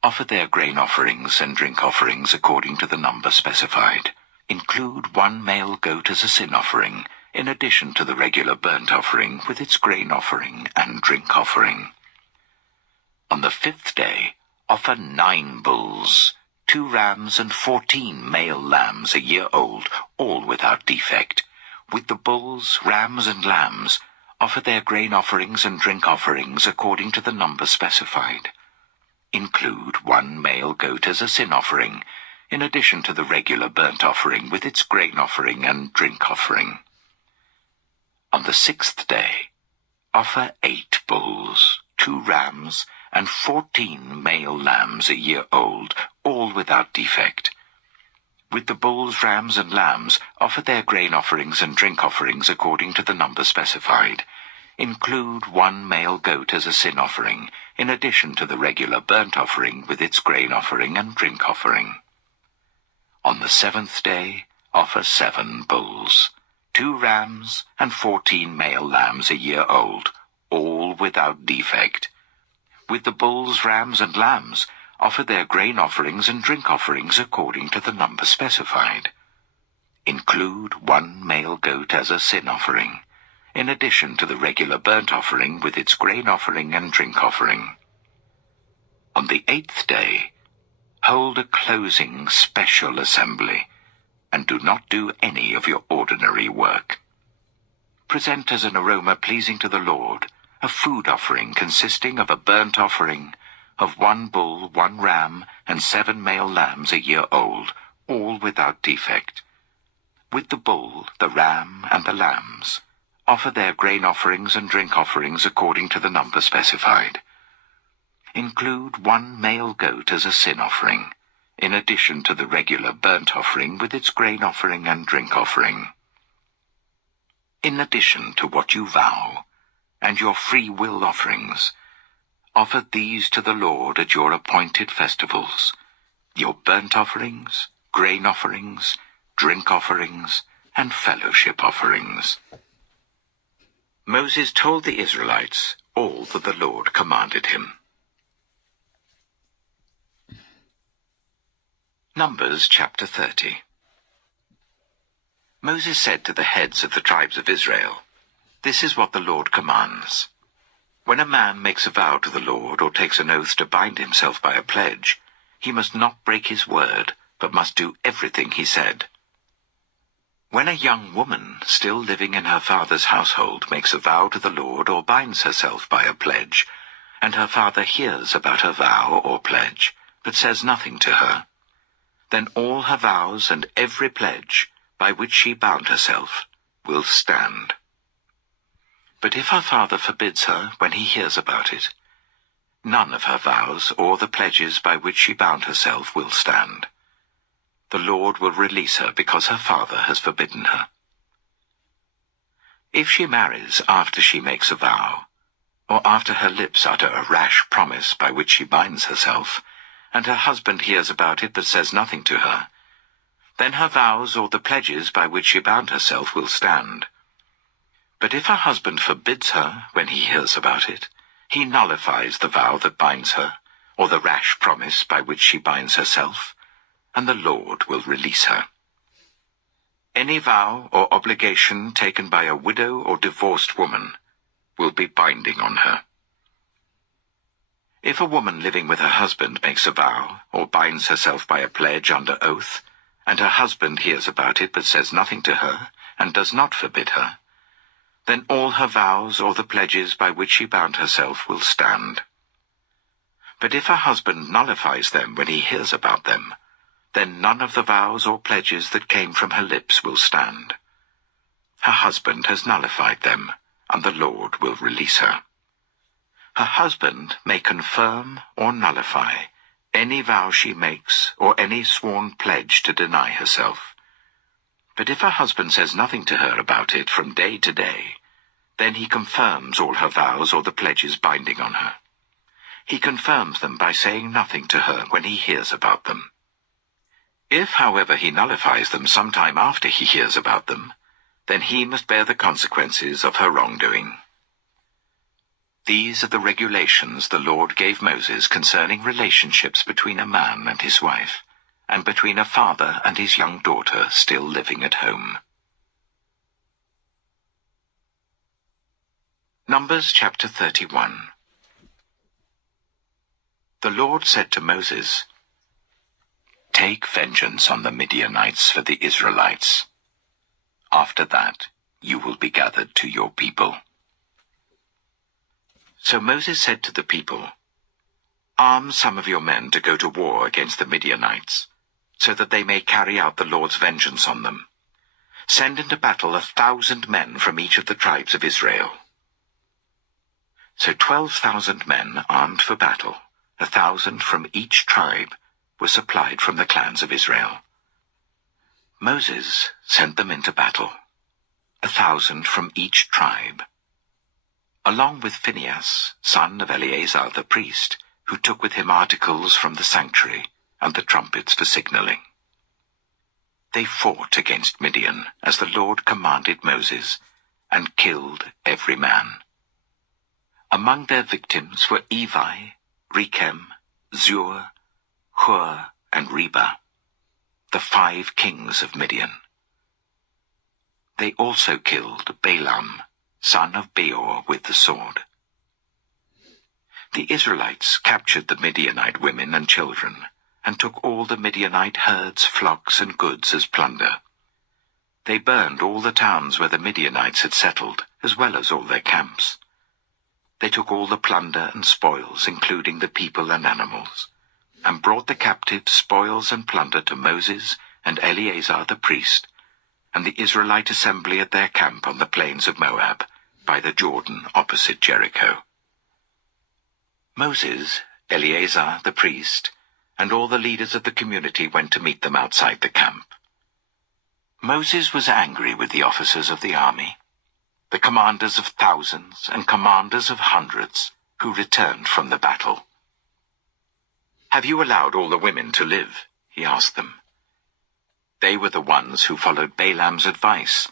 offer their grain offerings and drink offerings according to the number specified. Include 1 male goat as a sin offering, in addition to the regular burnt offering with its grain offering and drink offering. On the 5th day, offer 9 bulls, 2 rams, and 14 male lambs a year old, all without defect. With the bulls, rams, and lambs, offer their grain offerings and drink offerings according to the number specified. Include 1 male goat as a sin offering, in addition to the regular burnt offering with its grain offering and drink offering. On the 6th day, offer 8 bulls, 2 rams, and 14 male lambs a year old, all without defect. With the bulls, rams, and lambs, offer their grain offerings and drink offerings according to the number specified. Include 1 male goat as a sin offering, in addition to the regular burnt offering with its grain offering and drink offering. On the 7th day, offer 7 bulls, 2 rams, and 14 male lambs a year old, all without defect. With the bulls, rams, and lambs, offer their grain offerings and drink offerings according to the number specified. Include 1 male goat as a sin offering, in addition to the regular burnt offering with its grain offering and drink offering. On the 8th day, hold a closing special assembly, and do not do any of your ordinary work. Present as an aroma pleasing to the Lord a food offering consisting of a burnt offering of 1 bull, 1 ram, and 7 male lambs a year old, all without defect. With the bull, the ram, and the lambs, offer their grain offerings and drink offerings according to the number specified. Include 1 male goat as a sin offering, in addition to the regular burnt offering with its grain offering and drink offering. In addition to what you vow, and your free will offerings, offer these to the Lord at your appointed festivals, your burnt offerings, grain offerings, drink offerings, and fellowship offerings. Moses told the Israelites all that the Lord commanded him. Numbers chapter 30. Moses said to the heads of the tribes of Israel, "This is what the Lord commands. When a man makes a vow to the Lord or takes an oath to bind himself by a pledge, he must not break his word, but must do everything he said. When a young woman still living in her father's household makes a vow to the Lord or binds herself by a pledge, and her father hears about her vow or pledge, but says nothing to her, then all her vows and every pledge by which she bound herself will stand. But if her father forbids her when he hears about it, none of her vows or the pledges by which she bound herself will stand. The Lord will release her because her father has forbidden her. If she marries after she makes a vow, or after her lips utter a rash promise by which she binds herself, and her husband hears about it but says nothing to her, then her vows or the pledges by which she bound herself will stand. But if her husband forbids her when he hears about it, he nullifies the vow that binds her, or the rash promise by which she binds herself, and the Lord will release her. Any vow or obligation taken by a widow or divorced woman will be binding on her. If a woman living with her husband makes a vow, or binds herself by a pledge under oath, and her husband hears about it but says nothing to her, and does not forbid her, then all her vows or the pledges by which she bound herself will stand. But if her husband nullifies them when he hears about them, then none of the vows or pledges that came from her lips will stand. Her husband has nullified them, and the Lord will release her. Her husband may confirm or nullify any vow she makes or any sworn pledge to deny herself. But if her husband says nothing to her about it from day to day, then he confirms all her vows or the pledges binding on her. He confirms them by saying nothing to her when he hears about them. If, however, he nullifies them some time after he hears about them, then he must bear the consequences of her wrongdoing. These are the regulations the Lord gave Moses concerning relationships between a man and his wife, and between a father and his young daughter still living at home. Numbers chapter 31. The Lord said to Moses, "Take vengeance on the Midianites for the Israelites. After that, you will be gathered to your people." So Moses said to the people, "Arm some of your men to go to war against the Midianites, so that they may carry out the Lord's vengeance on them. Send into battle 1,000 men from each of the tribes of Israel." So 12,000 men armed for battle, 1,000 from each tribe, were supplied from the clans of Israel. Moses sent them into battle, 1,000 from each tribe, along with Phinehas, son of Eleazar the priest, who took with him articles from the sanctuary and the trumpets for signaling. They fought against Midian, as the Lord commanded Moses, and killed every man. Among their victims were Evi, Rechem, Zur, Hur, and Reba, the 5 kings of Midian. They also killed Balaam, son of Beor, with the sword. The Israelites captured the Midianite women and children, and took all the Midianite herds, flocks, and goods as plunder. They burned all the towns where the Midianites had settled, as well as all their camps. They took all the plunder and spoils, including the people and animals, and brought the captives, spoils, and plunder to Moses and Eleazar the priest, and the Israelite assembly at their camp on the plains of Moab, by the Jordan opposite Jericho. Moses, Eleazar the priest, and all the leaders of the community went to meet them outside the camp. Moses was angry with the officers of the army, the commanders of thousands and commanders of hundreds, who returned from the battle. "Have you allowed all the women to live?" he asked them. They were the ones who followed Balaam's advice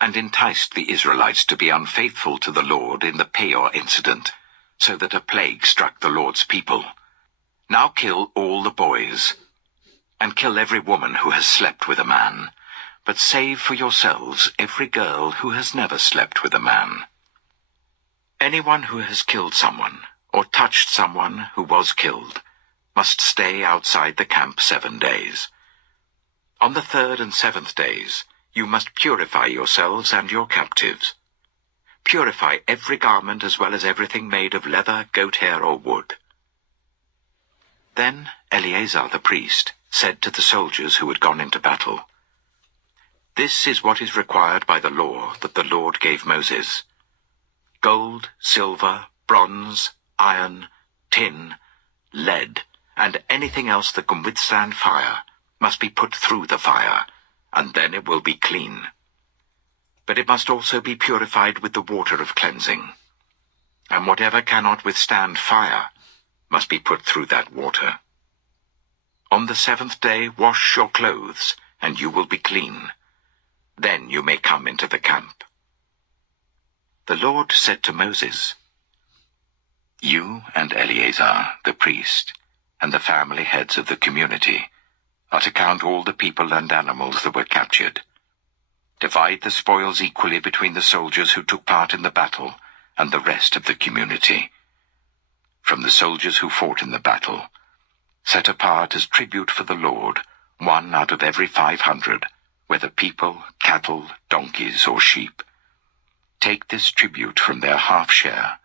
and enticed the Israelites to be unfaithful to the Lord in the Peor incident, so that a plague struck the Lord's people. Now kill all the boys, and kill every woman who has slept with a man, but save for yourselves every girl who has never slept with a man. Anyone who has killed someone, or touched someone who was killed, must stay outside the camp 7 days. On the 3rd and 7th days, you must purify yourselves and your captives. Purify every garment as well as everything made of leather, goat hair, or wood. Then Eleazar the priest said to the soldiers who had gone into battle, "This is what is required by the law that the Lord gave Moses. Gold, silver, bronze, iron, tin, lead, and anything else that can withstand fire must be put through the fire, and then it will be clean. But it must also be purified with the water of cleansing. And whatever cannot withstand fire must be put through that water. On the 7th day wash your clothes, and you will be clean. Then you may come into the camp." The Lord said to Moses, "You and Eleazar the priest, and the family heads of the community, are to count all the people and animals that were captured. Divide the spoils equally between the soldiers who took part in the battle and the rest of the community. from the soldiers who fought in the battle, set apart as tribute for the Lord, 1 out of every 500, whether people, cattle, donkeys, or sheep. Take this tribute from their half-share,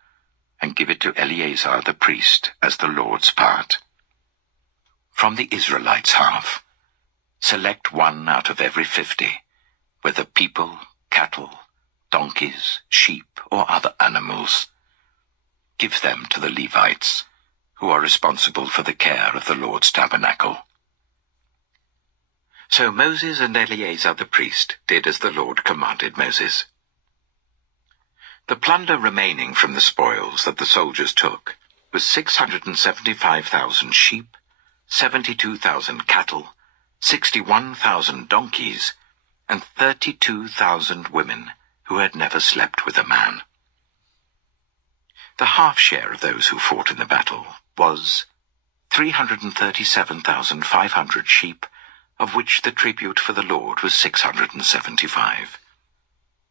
and give it to Eleazar the priest as the Lord's part. From the Israelites' half, select 1 out of every 50, whether people, cattle, donkeys, sheep, or other animals. Give them to the Levites, who are responsible for the care of the Lord's tabernacle. So Moses and Eleazar the priest did as the Lord commanded Moses. The plunder remaining from the spoils that the soldiers took was 675,000 sheep, 72,000 cattle, 61,000 donkeys, and 32,000 women who had never slept with a man. The half-share of those who fought in the battle was 337,500 sheep, of which the tribute for the Lord was 675.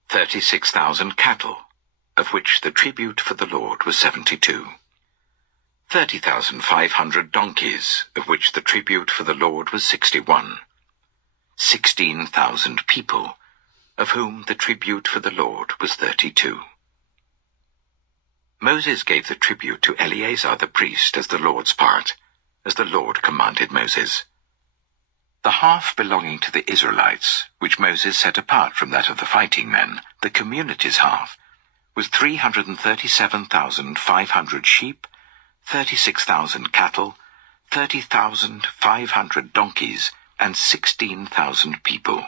36,000 cattle, of which the tribute for the Lord was 72. 30,500 donkeys, of which the tribute for the Lord was 61. 16,000 people, of whom the tribute for the Lord was 32. Moses gave the tribute to Eleazar the priest as the Lord's part, as the Lord commanded Moses. The half belonging to the Israelites, which Moses set apart from that of the fighting men, the community's half, was 337,500 sheep, 36,000 cattle, 30,500 donkeys, and 16,000 people.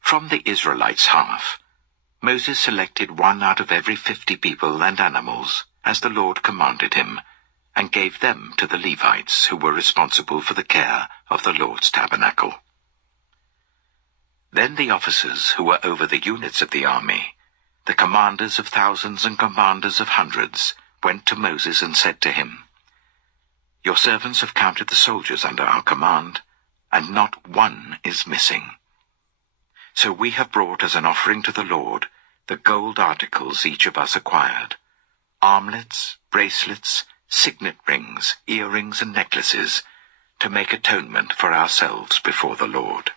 From the Israelites' half, Moses selected 1 out of every 50 people and animals, as the Lord commanded him, and gave them to the Levites, who were responsible for the care of the Lord's tabernacle. Then the officers who were over the units of the army, the commanders of thousands and commanders of hundreds, went to Moses and said to him, "Your servants have counted the soldiers under our command, and not one is missing. So we have brought as an offering to the Lord the gold articles each of us acquired, armlets, bracelets, signet rings, earrings, and necklaces, to make atonement for ourselves before the Lord."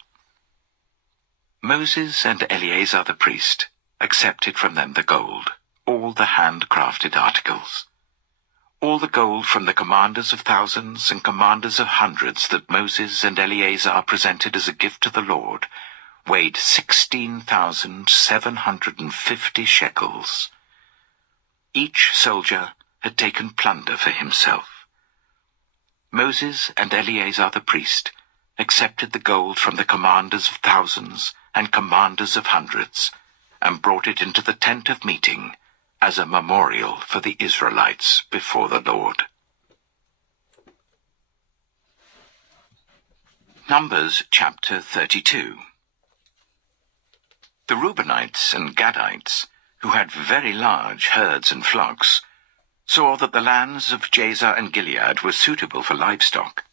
Moses and Eleazar the priest accepted from them the gold, all the handcrafted articles. All the gold from the commanders of thousands and commanders of hundreds that Moses and Eleazar presented as a gift to the Lord weighed 16,750 shekels. Each soldier had taken plunder for himself. Moses and Eleazar the priest accepted the gold from the commanders of thousands and commanders of hundreds, and brought it into the tent of meeting as a memorial for the Israelites before the Lord. Numbers chapter 32. The Reubenites and Gadites, who had very large herds and flocks, saw that the lands of Jazer and Gilead were suitable for livestock.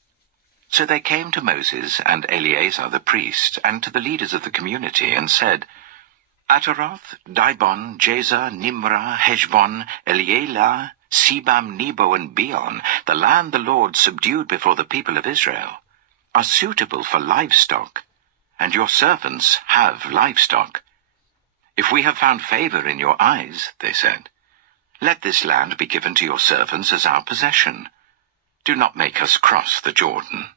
So they came to Moses and Eleazar the priest, and to the leaders of the community, and said, "Ataroth, Dibon, Jazer, Nimrah, Heshbon, Elealeh, Sebam, Nebo, and Beon, the land the Lord subdued before the people of Israel, are suitable for livestock, and your servants have livestock. If we have found favor in your eyes," they said, "let this land be given to your servants as our possession. Do not make us cross the Jordan."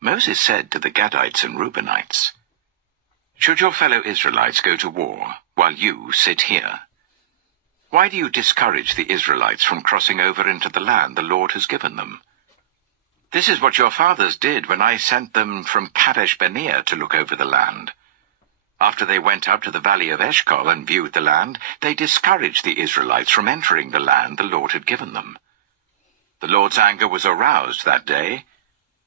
Moses said to the Gadites and Reubenites, "Should your fellow Israelites go to war while you sit here? Why do you discourage the Israelites from crossing over into the land the Lord has given them? This is what your fathers did when I sent them from Kadesh Barnea to look over the land. After they went up to the valley of Eshcol and viewed the land, they discouraged the Israelites from entering the land the Lord had given them. The Lord's anger was aroused that day,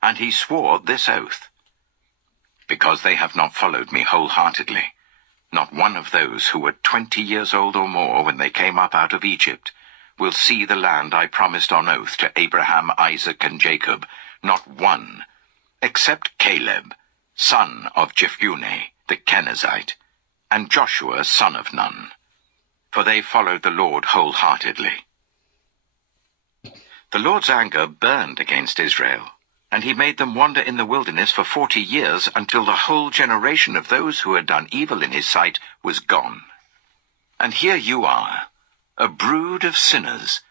and he swore this oath: because they have not followed me wholeheartedly, not one of those who were 20 years old or more when they came up out of Egypt will see the land I promised on oath to Abraham, Isaac, and Jacob, not one, except Caleb, son of Jephunneh, the Kenizzite, and Joshua, son of Nun, for they followed the Lord wholeheartedly. The Lord's anger burned against Israel, and he made them wander in the wilderness for 40 years until the whole generation of those who had done evil in his sight was gone. And here you are, a brood of sinners,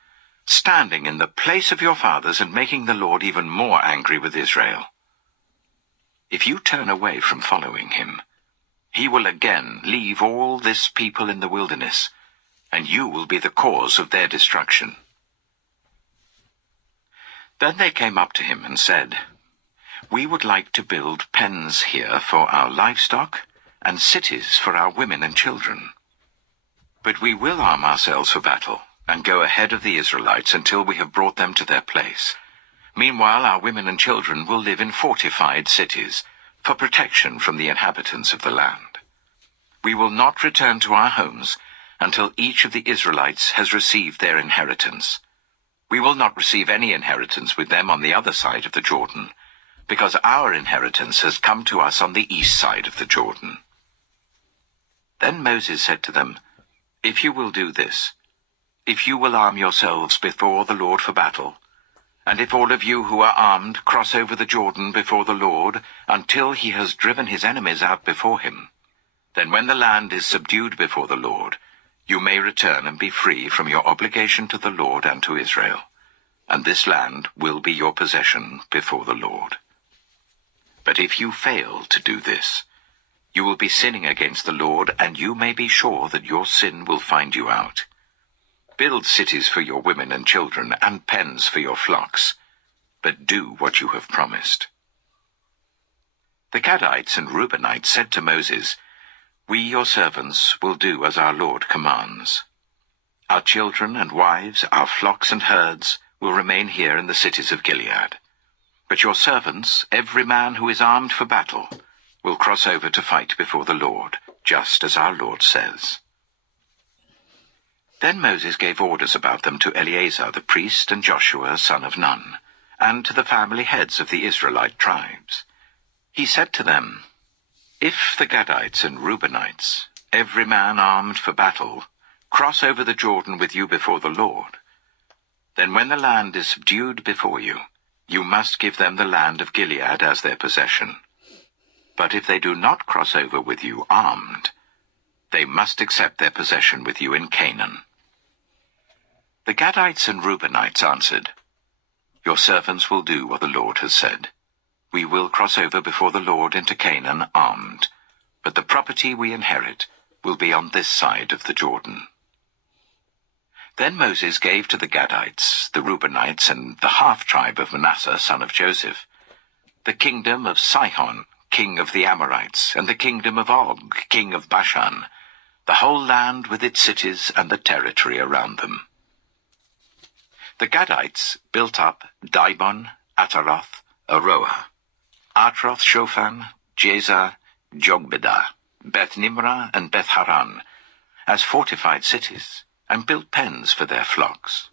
standing in the place of your fathers and making the Lord even more angry with Israel. If you turn away from following him, he will again leave all this people in the wilderness, and you will be the cause of their destruction." Then they came up to him and said, "We would like to build pens here for our livestock and cities for our women and children. But we will arm ourselves for battle and go ahead of the Israelites until we have brought them to their place. Meanwhile, our women and children will live in fortified cities for protection from the inhabitants of the land. We will not return to our homes until each of the Israelites has received their inheritance. We will not receive any inheritance with them on the other side of the Jordan, because our inheritance has come to us on the east side of the Jordan." Then Moses said to them, "If you will do this, if you will arm yourselves before the Lord for battle, and if all of you who are armed cross over the Jordan before the Lord until he has driven his enemies out before him, then when the land is subdued before the Lord, you may return and be free from your obligation to the Lord and to Israel, and this land will be your possession before the Lord. But if you fail to do this, you will be sinning against the Lord, and you may be sure that your sin will find you out. Build cities for your women and children, and pens for your flocks, but do what you have promised." The Gadites and Reubenites said to Moses, "We, your servants, will do as our Lord commands. Our children and wives, our flocks and herds, will remain here in the cities of Gilead. But your servants, every man who is armed for battle, will cross over to fight before the Lord, just as our Lord says." Then Moses gave orders about them to Eleazar the priest and Joshua son of Nun, and to the family heads of the Israelite tribes. He said to them, "If the Gadites and Reubenites, every man armed for battle, cross over the Jordan with you before the Lord, then when the land is subdued before you, you must give them the land of Gilead as their possession. But if they do not cross over with you armed, they must accept their possession with you in Canaan." The Gadites and Reubenites answered, "Your servants will do what the Lord has said. We will cross over before the Lord into Canaan armed, but the property we inherit will be on this side of the Jordan." Then Moses gave to the Gadites, the Reubenites, and the half-tribe of Manasseh, son of Joseph, the kingdom of Sihon, king of the Amorites, and the kingdom of Og, king of Bashan, the whole land with its cities and the territory around them. The Gadites built up Dibon, Ataroth, Aroah, Atroth-Shophan, Jazer, Jogbedah, Beth-Nimrah, and Beth-Haran, as fortified cities, and built pens for their flocks.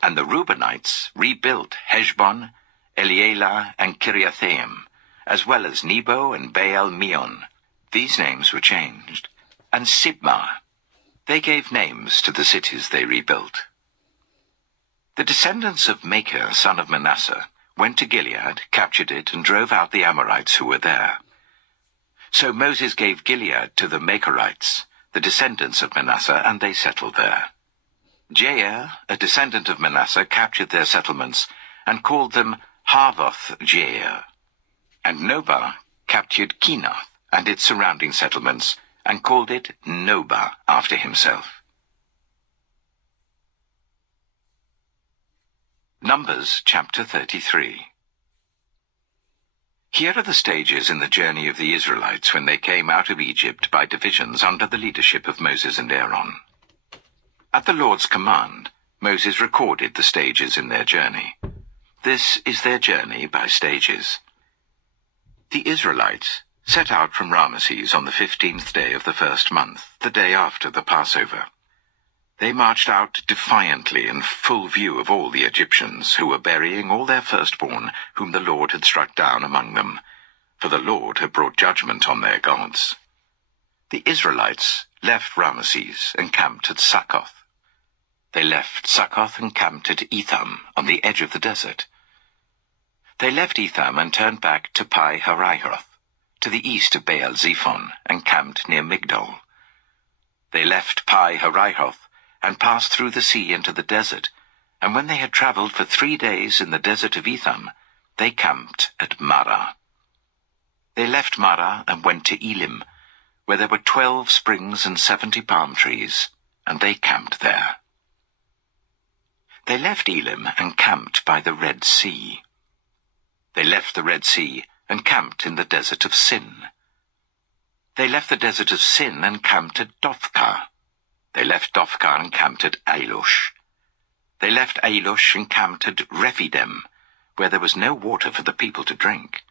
And the Reubenites rebuilt Heshbon, Elealeh, and Kiriathaim, as well as Nebo and Baal-Meon. These names were changed. And Sibmah. They gave names to the cities they rebuilt. The descendants of Machir, son of Manasseh, went to Gilead, captured it, and drove out the Amorites who were there. So Moses gave Gilead to the Machirites, the descendants of Manasseh, and they settled there. Jair, a descendant of Manasseh, captured their settlements and called them Havoth-Jair. And Nobah captured Kenath and its surrounding settlements and called it Nobah after himself. Numbers chapter 33. Here are the stages in the journey of the Israelites when they came out of Egypt by divisions under the leadership of Moses and Aaron. At the Lord's command, Moses recorded the stages in their journey. This is their journey by stages. The Israelites set out from Ramesses on the 15th day of the first month, the day after the Passover. They marched out defiantly in full view of all the Egyptians, who were burying all their firstborn, whom the Lord had struck down among them, for the Lord had brought judgment on their gods. The Israelites left Ramesses and camped at Succoth. They left Succoth and camped at Etham, on the edge of the desert. They left Etham and turned back to Pi-hahiroth, to the east of Baal-zephon, and camped near Migdol. They left Pi-hahiroth and passed through the sea into the desert, and when they had travelled for 3 days in the desert of Etham, they camped at Marah. They left Marah and went to Elim, where there were 12 springs and 70 palm trees, and they camped there. They left Elim and camped by the Red Sea. They left the Red Sea and camped in the desert of Sin. They left the desert of Sin and camped at Dophkah. They left Dophkah and camped at Ailush. They left Ailush and camped at Rephidim, where there was no water for the people to drink.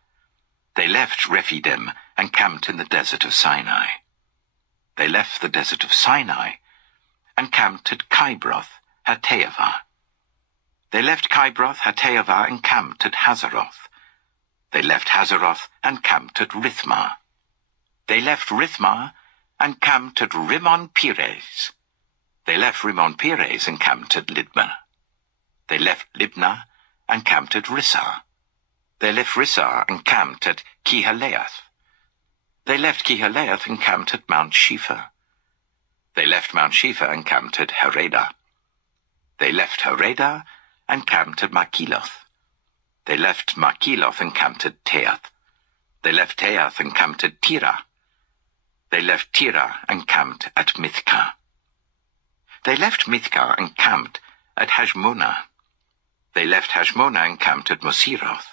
They left Rephidim and camped in the desert of Sinai. They left the desert of Sinai and camped at Kibroth Hattaavah. They left Kibroth Hattaavah and camped at Hazeroth. They left Hazeroth and camped at Rithmah. They left Rithmah and camped at Rimmon-Perez. They left Rimmon-Perez and camped at Libnah. They left Libnah and camped at Rissah. They left Rissah and camped at Kehalath. They left Kehalath and camped at Mount Shepher. They left Mount Shepher and camped at Haradah. They left Haradah and camped at Makheloth. They left Makheloth and camped at Teath. They left Teath and camped at Tirah. They left Tirah and camped at Mithkah. They left Mithkah and camped at Hashmonah. They left Hashmonah and camped at Moseroth.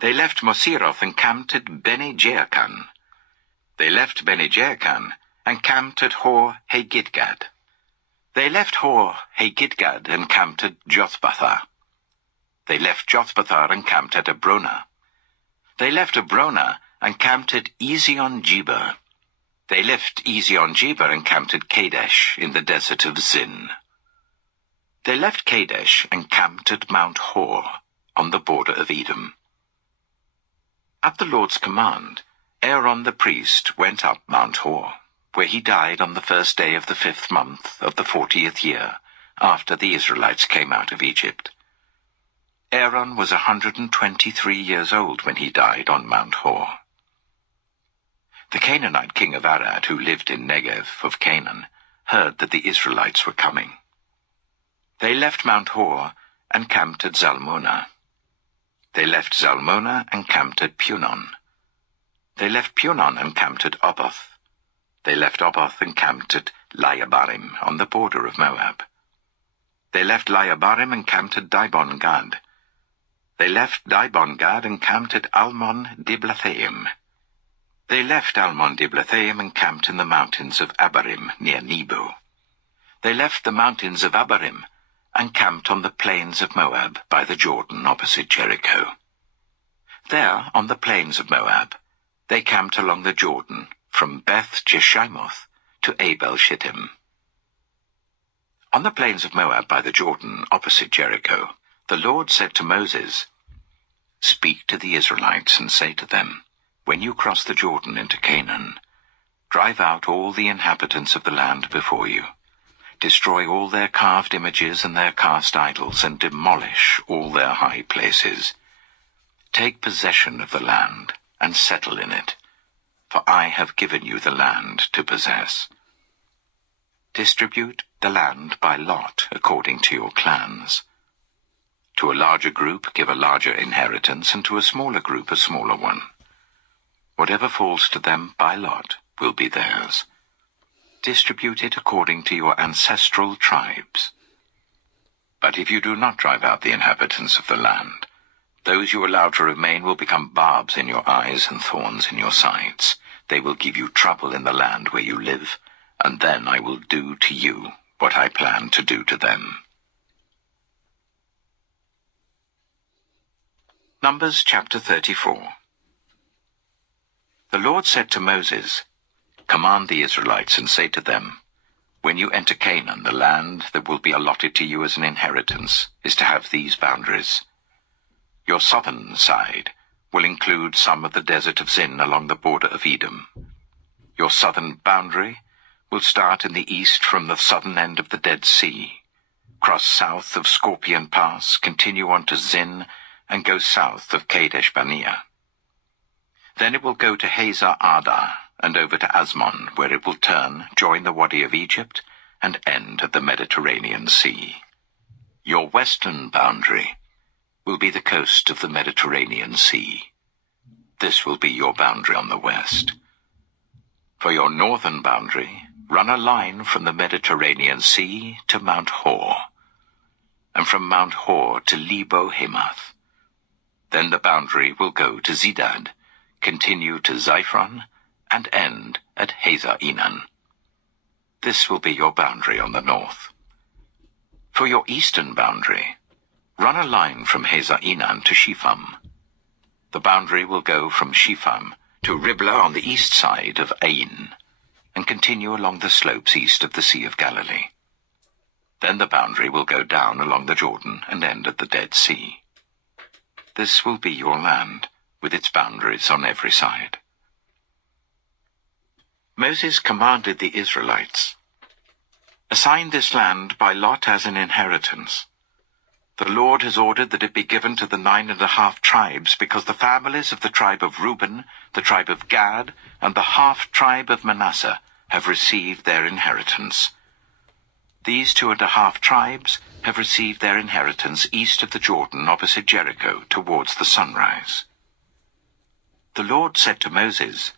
They left Moseroth and camped at Bene-Jaakan. They left Bene-Jaakan and camped at Hor-Haggidgad. They left Hor-Haggidgad and camped at Jothbathah. They left Jothbathah and camped at Abronah. They left Abronah and camped at Ezion-Geber. They left Ezion-Geber and camped at Kadesh in the desert of Zin. They left Kadesh and camped at Mount Hor, on the border of Edom. At the Lord's command, Aaron the priest went up Mount Hor, where he died on the 1st day of the 5th month of the 40th year, after the Israelites came out of Egypt. Aaron was 123 years old when he died on Mount Hor. The Canaanite king of Arad, who lived in Negev of Canaan, heard that the Israelites were coming. They left Mount Hor and camped at Zalmonah. They left Zalmonah and camped at Punon. They left Punon and camped at Oboth. They left Oboth and camped at Layabarim, on the border of Moab. They left Layabarim and camped at Dibon-Gad. They left Dibon-Gad and camped at Almon-Diblathaim. They left Almon-Diblathaim and camped in the mountains of Abarim, near Nebo. They left the mountains of Abarim and camped on the plains of Moab by the Jordan opposite Jericho. There, on the plains of Moab, they camped along the Jordan from Beth-Jeshimoth to Abel-Shittim. On the plains of Moab by the Jordan opposite Jericho, the Lord said to Moses, "Speak to the Israelites and say to them, when you cross the Jordan into Canaan, drive out all the inhabitants of the land before you. Destroy all their carved images and their cast idols, and demolish all their high places. Take possession of the land, and settle in it, for I have given you the land to possess. Distribute the land by lot according to your clans. To a larger group give a larger inheritance, and to a smaller group a smaller one. Whatever falls to them by lot will be theirs. Distribute it according to your ancestral tribes. But if you do not drive out the inhabitants of the land, those you allow to remain will become barbs in your eyes and thorns in your sides. They will give you trouble in the land where you live, and then I will do to you what I plan to do to them." Numbers chapter 34. The Lord said to Moses, "Command the Israelites and say to them, when you enter Canaan, the land that will be allotted to you as an inheritance is to have these boundaries. Your southern side will include some of the desert of Zin along the border of Edom. Your southern boundary will start in the east from the southern end of the Dead Sea, cross south of Scorpion Pass, continue on to Zin, and go south of Kadesh Barnea. Then it will go to Hazar Adar, and over to Asmon, where it will turn, join the Wadi of Egypt, and end at the Mediterranean Sea. Your western boundary will be the coast of the Mediterranean Sea. This will be your boundary on the west. For your northern boundary, run a line from the Mediterranean Sea to Mount Hor, and from Mount Hor to Lebo Hamath. Then the boundary will go to Zidad, continue to Ziphron, and end at Hazar Enan. This will be your boundary on the north. For your eastern boundary, run a line from Hazar Enan to Shipham. The boundary will go from Shipham to Riblah on the east side of Ain, and continue along the slopes east of the Sea of Galilee. Then the boundary will go down along the Jordan and end at the Dead Sea. This will be your land, with its boundaries on every side. Moses commanded the Israelites, "Assign this land by lot as an inheritance. The Lord has ordered that it be given to the 9½ tribes, because the families of the tribe of Reuben, the tribe of Gad, and the half-tribe of Manasseh have received their inheritance. These 2½ tribes have received their inheritance east of the Jordan, opposite Jericho, towards the sunrise." The Lord said to Moses,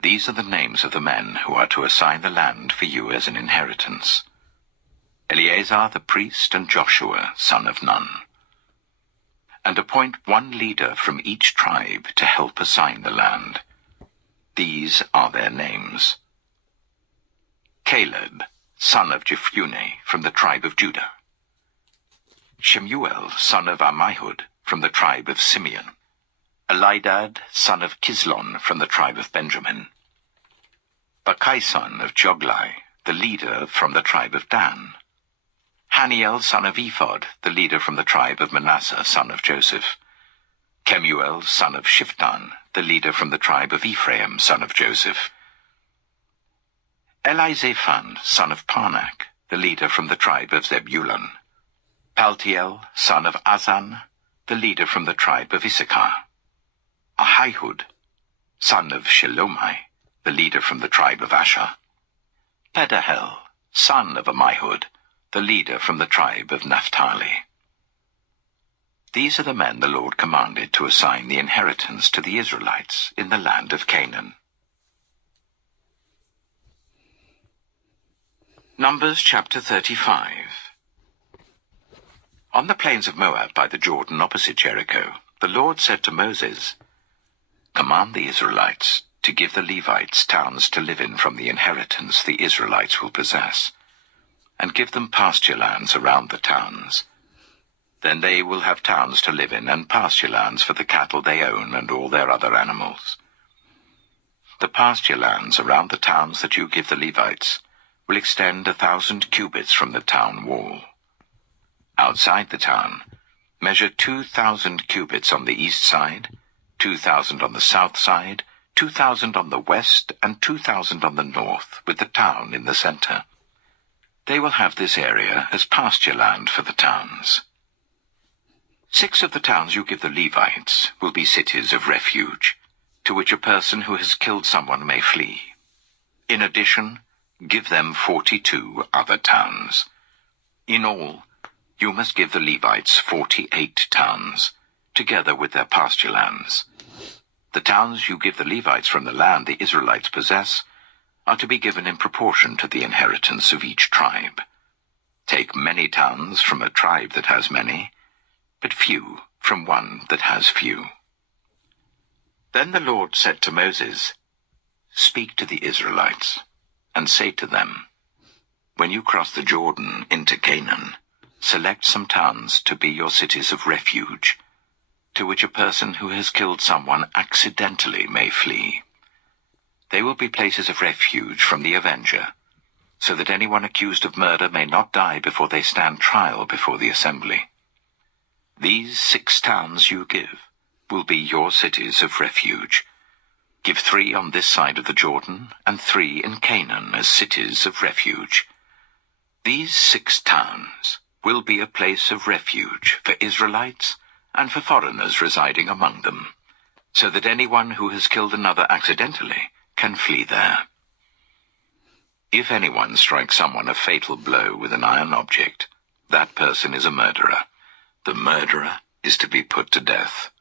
"These are the names of the men who are to assign the land for you as an inheritance: Eleazar the priest and Joshua, son of Nun. And appoint one leader from each tribe to help assign the land. These are their names: Caleb, son of Jephunneh, from the tribe of Judah; Shemuel, son of Ammihud, from the tribe of Simeon; Elidad, son of Kislon, from the tribe of Benjamin; Bakai, son of Joglai, the leader, from the tribe of Dan; Haniel, son of Ephod, the leader, from the tribe of Manasseh, son of Joseph; Kemuel, son of Shiftan, the leader, from the tribe of Ephraim, son of Joseph; Elizaphan, son of Parnak, the leader, from the tribe of Zebulun; Paltiel, son of Azan, the leader, from the tribe of Issachar; Ahihud, son of Shelomai, the leader, from the tribe of Asher; Pedahel, son of Ammihud, the leader, from the tribe of Naphtali. These are the men the Lord commanded to assign the inheritance to the Israelites in the land of Canaan. Numbers chapter 35. On the plains of Moab by the Jordan opposite Jericho, the Lord said to Moses, "Command the Israelites to give the Levites towns to live in from the inheritance the Israelites will possess, and give them pasture lands around the towns. Then they will have towns to live in and pasture lands for the cattle they own and all their other animals. The pasture lands around the towns that you give the Levites will extend 1,000 cubits from the town wall. Outside the town, measure 2,000 cubits on the east side, 2,000 on the south side, 2,000 on the west, and 2,000 on the north, with the town in the center. They will have this area as pasture land for the towns. 6 of the towns you give the Levites will be cities of refuge, to which a person who has killed someone may flee. In addition, give them 42 other towns. In all, you must give the Levites 48 towns, together with their pasture lands. The towns you give the Levites from the land the Israelites possess are to be given in proportion to the inheritance of each tribe. Take many towns from a tribe that has many, but few from one that has few." Then the Lord said to Moses, "Speak to the Israelites, and say to them, when you cross the Jordan into Canaan, select some towns to be your cities of refuge, to which a person who has killed someone accidentally may flee. They will be places of refuge from the avenger, so that anyone accused of murder may not die before they stand trial before the assembly. These 6 towns you give will be your cities of refuge. Give 3 on this side of the Jordan, and 3 in Canaan as cities of refuge. These 6 towns will be a place of refuge for Israelites and for foreigners residing among them, so that anyone who has killed another accidentally can flee there. If anyone strikes someone a fatal blow with an iron object, that person is a murderer. The murderer is to be put to death.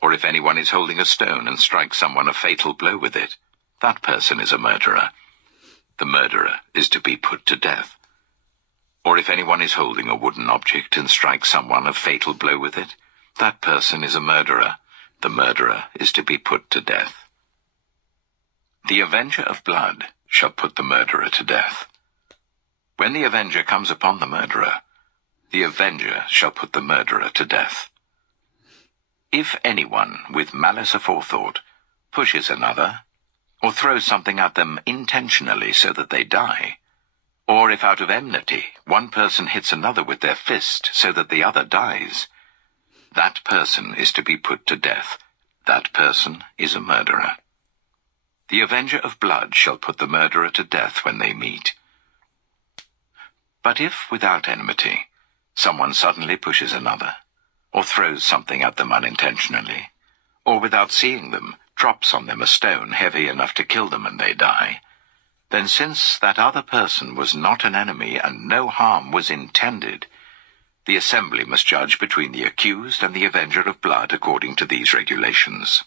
Or if anyone is holding a stone and strikes someone a fatal blow with it, that person is a murderer. The murderer is to be put to death. Or if anyone is holding a wooden object and strikes someone a fatal blow with it, that person is a murderer. The murderer is to be put to death. The avenger of blood shall put the murderer to death. When the avenger comes upon the murderer, the avenger shall put the murderer to death. If anyone with malice aforethought pushes another, or throws something at them intentionally so that they die, or if out of enmity one person hits another with their fist so that the other dies, that person is to be put to death. That person is a murderer. The avenger of blood shall put the murderer to death when they meet. But if, without enmity, someone suddenly pushes another, or throws something at them unintentionally, or without seeing them, drops on them a stone heavy enough to kill them and they die, then since that other person was not an enemy and no harm was intended, the assembly must judge between the accused and the avenger of blood according to these regulations.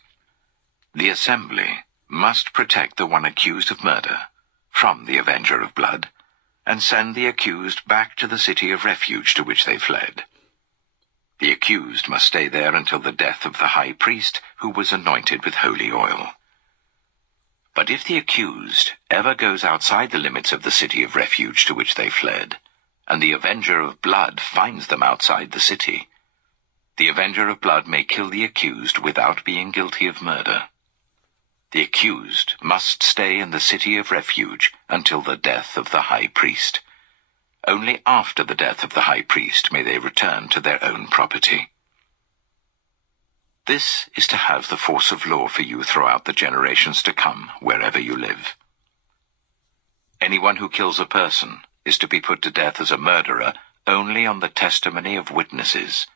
The assembly must protect the one accused of murder from the avenger of blood, and send the accused back to the city of refuge to which they fled. The accused must stay there until the death of the high priest who was anointed with holy oil. But if the accused ever goes outside the limits of the city of refuge to which they fled, and the avenger of blood finds them outside the city, the avenger of blood may kill the accused without being guilty of murder. The accused must stay in the city of refuge until the death of the high priest. Only after the death of the high priest may they return to their own property. This is to have the force of law for you throughout the generations to come, wherever you live. Anyone who kills a person is to be put to death as a murderer only on the testimony of witnesses,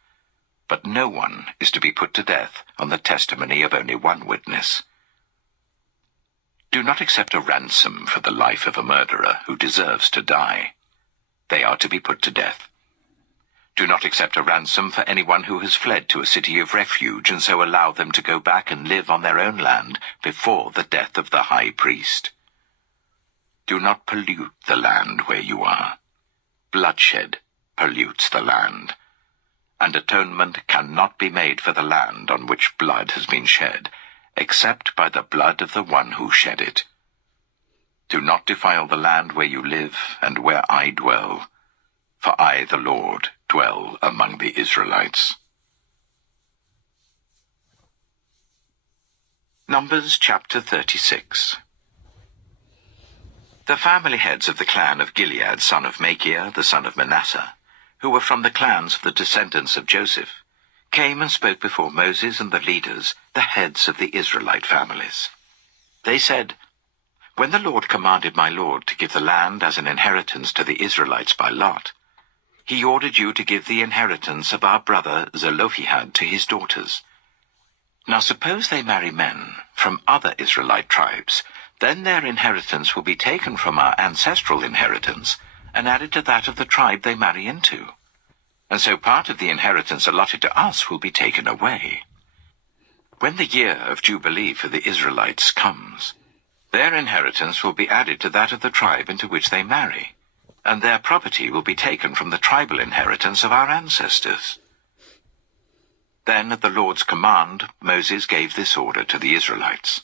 but no one is to be put to death on the testimony of only one witness. Do not accept a ransom for the life of a murderer who deserves to die. They are to be put to death. Do not accept a ransom for anyone who has fled to a city of refuge and so allow them to go back and live on their own land before the death of the high priest. Do not pollute the land where you are. Bloodshed pollutes the land, and atonement cannot be made for the land on which blood has been shed, except by the blood of the one who shed it. Do not defile the land where you live and where I dwell, for I, the Lord, dwell among the Israelites. Numbers chapter 36. The family heads of the clan of Gilead, son of Machir, the son of Manasseh, who were from the clans of the descendants of Joseph, came and spoke before Moses and the leaders, the heads of the Israelite families. They said, "When the Lord commanded my Lord to give the land as an inheritance to the Israelites by lot, he ordered you to give the inheritance of our brother Zelophehad to his daughters. Now suppose they marry men from other Israelite tribes, then their inheritance will be taken from our ancestral inheritance and added to that of the tribe they marry into. And so part of the inheritance allotted to us will be taken away. When the year of Jubilee for the Israelites comes, their inheritance will be added to that of the tribe into which they marry, and their property will be taken from the tribal inheritance of our ancestors." Then at the Lord's command, Moses gave this order to the Israelites.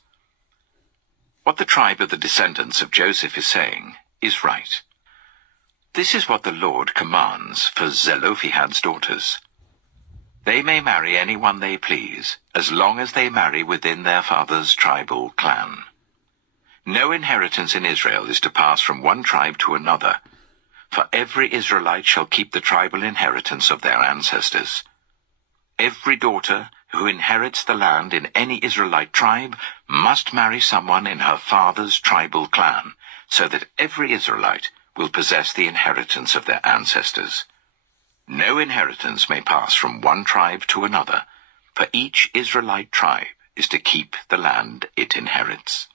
What the tribe of the descendants of Joseph is saying is right. This is what the Lord commands for Zelophehad's daughters. They may marry anyone they please, as long as they marry within their father's tribal clan. No inheritance in Israel is to pass from one tribe to another, for every Israelite shall keep the tribal inheritance of their ancestors. Every daughter who inherits the land in any Israelite tribe must marry someone in her father's tribal clan, so that every Israelite will possess the inheritance of their ancestors. No inheritance may pass from one tribe to another, for each Israelite tribe is to keep the land it inherits.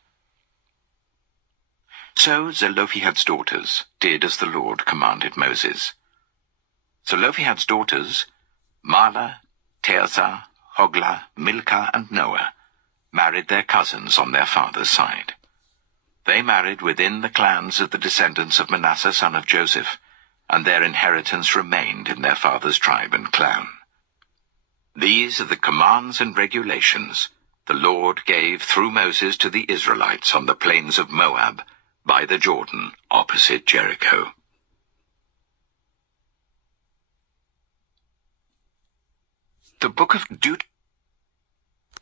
So Zelophehad's daughters did as the Lord commanded Moses. Zelophehad's daughters, Mahlah, Tirzah, Hoglah, Milcah, and Noah, married their cousins on their father's side. They married within the clans of the descendants of Manasseh son of Joseph, and their inheritance remained in their father's tribe and clan. These are the commands and regulations the Lord gave through Moses to the Israelites on the plains of Moab, by the Jordan, opposite Jericho. The Book of Deuteronomy.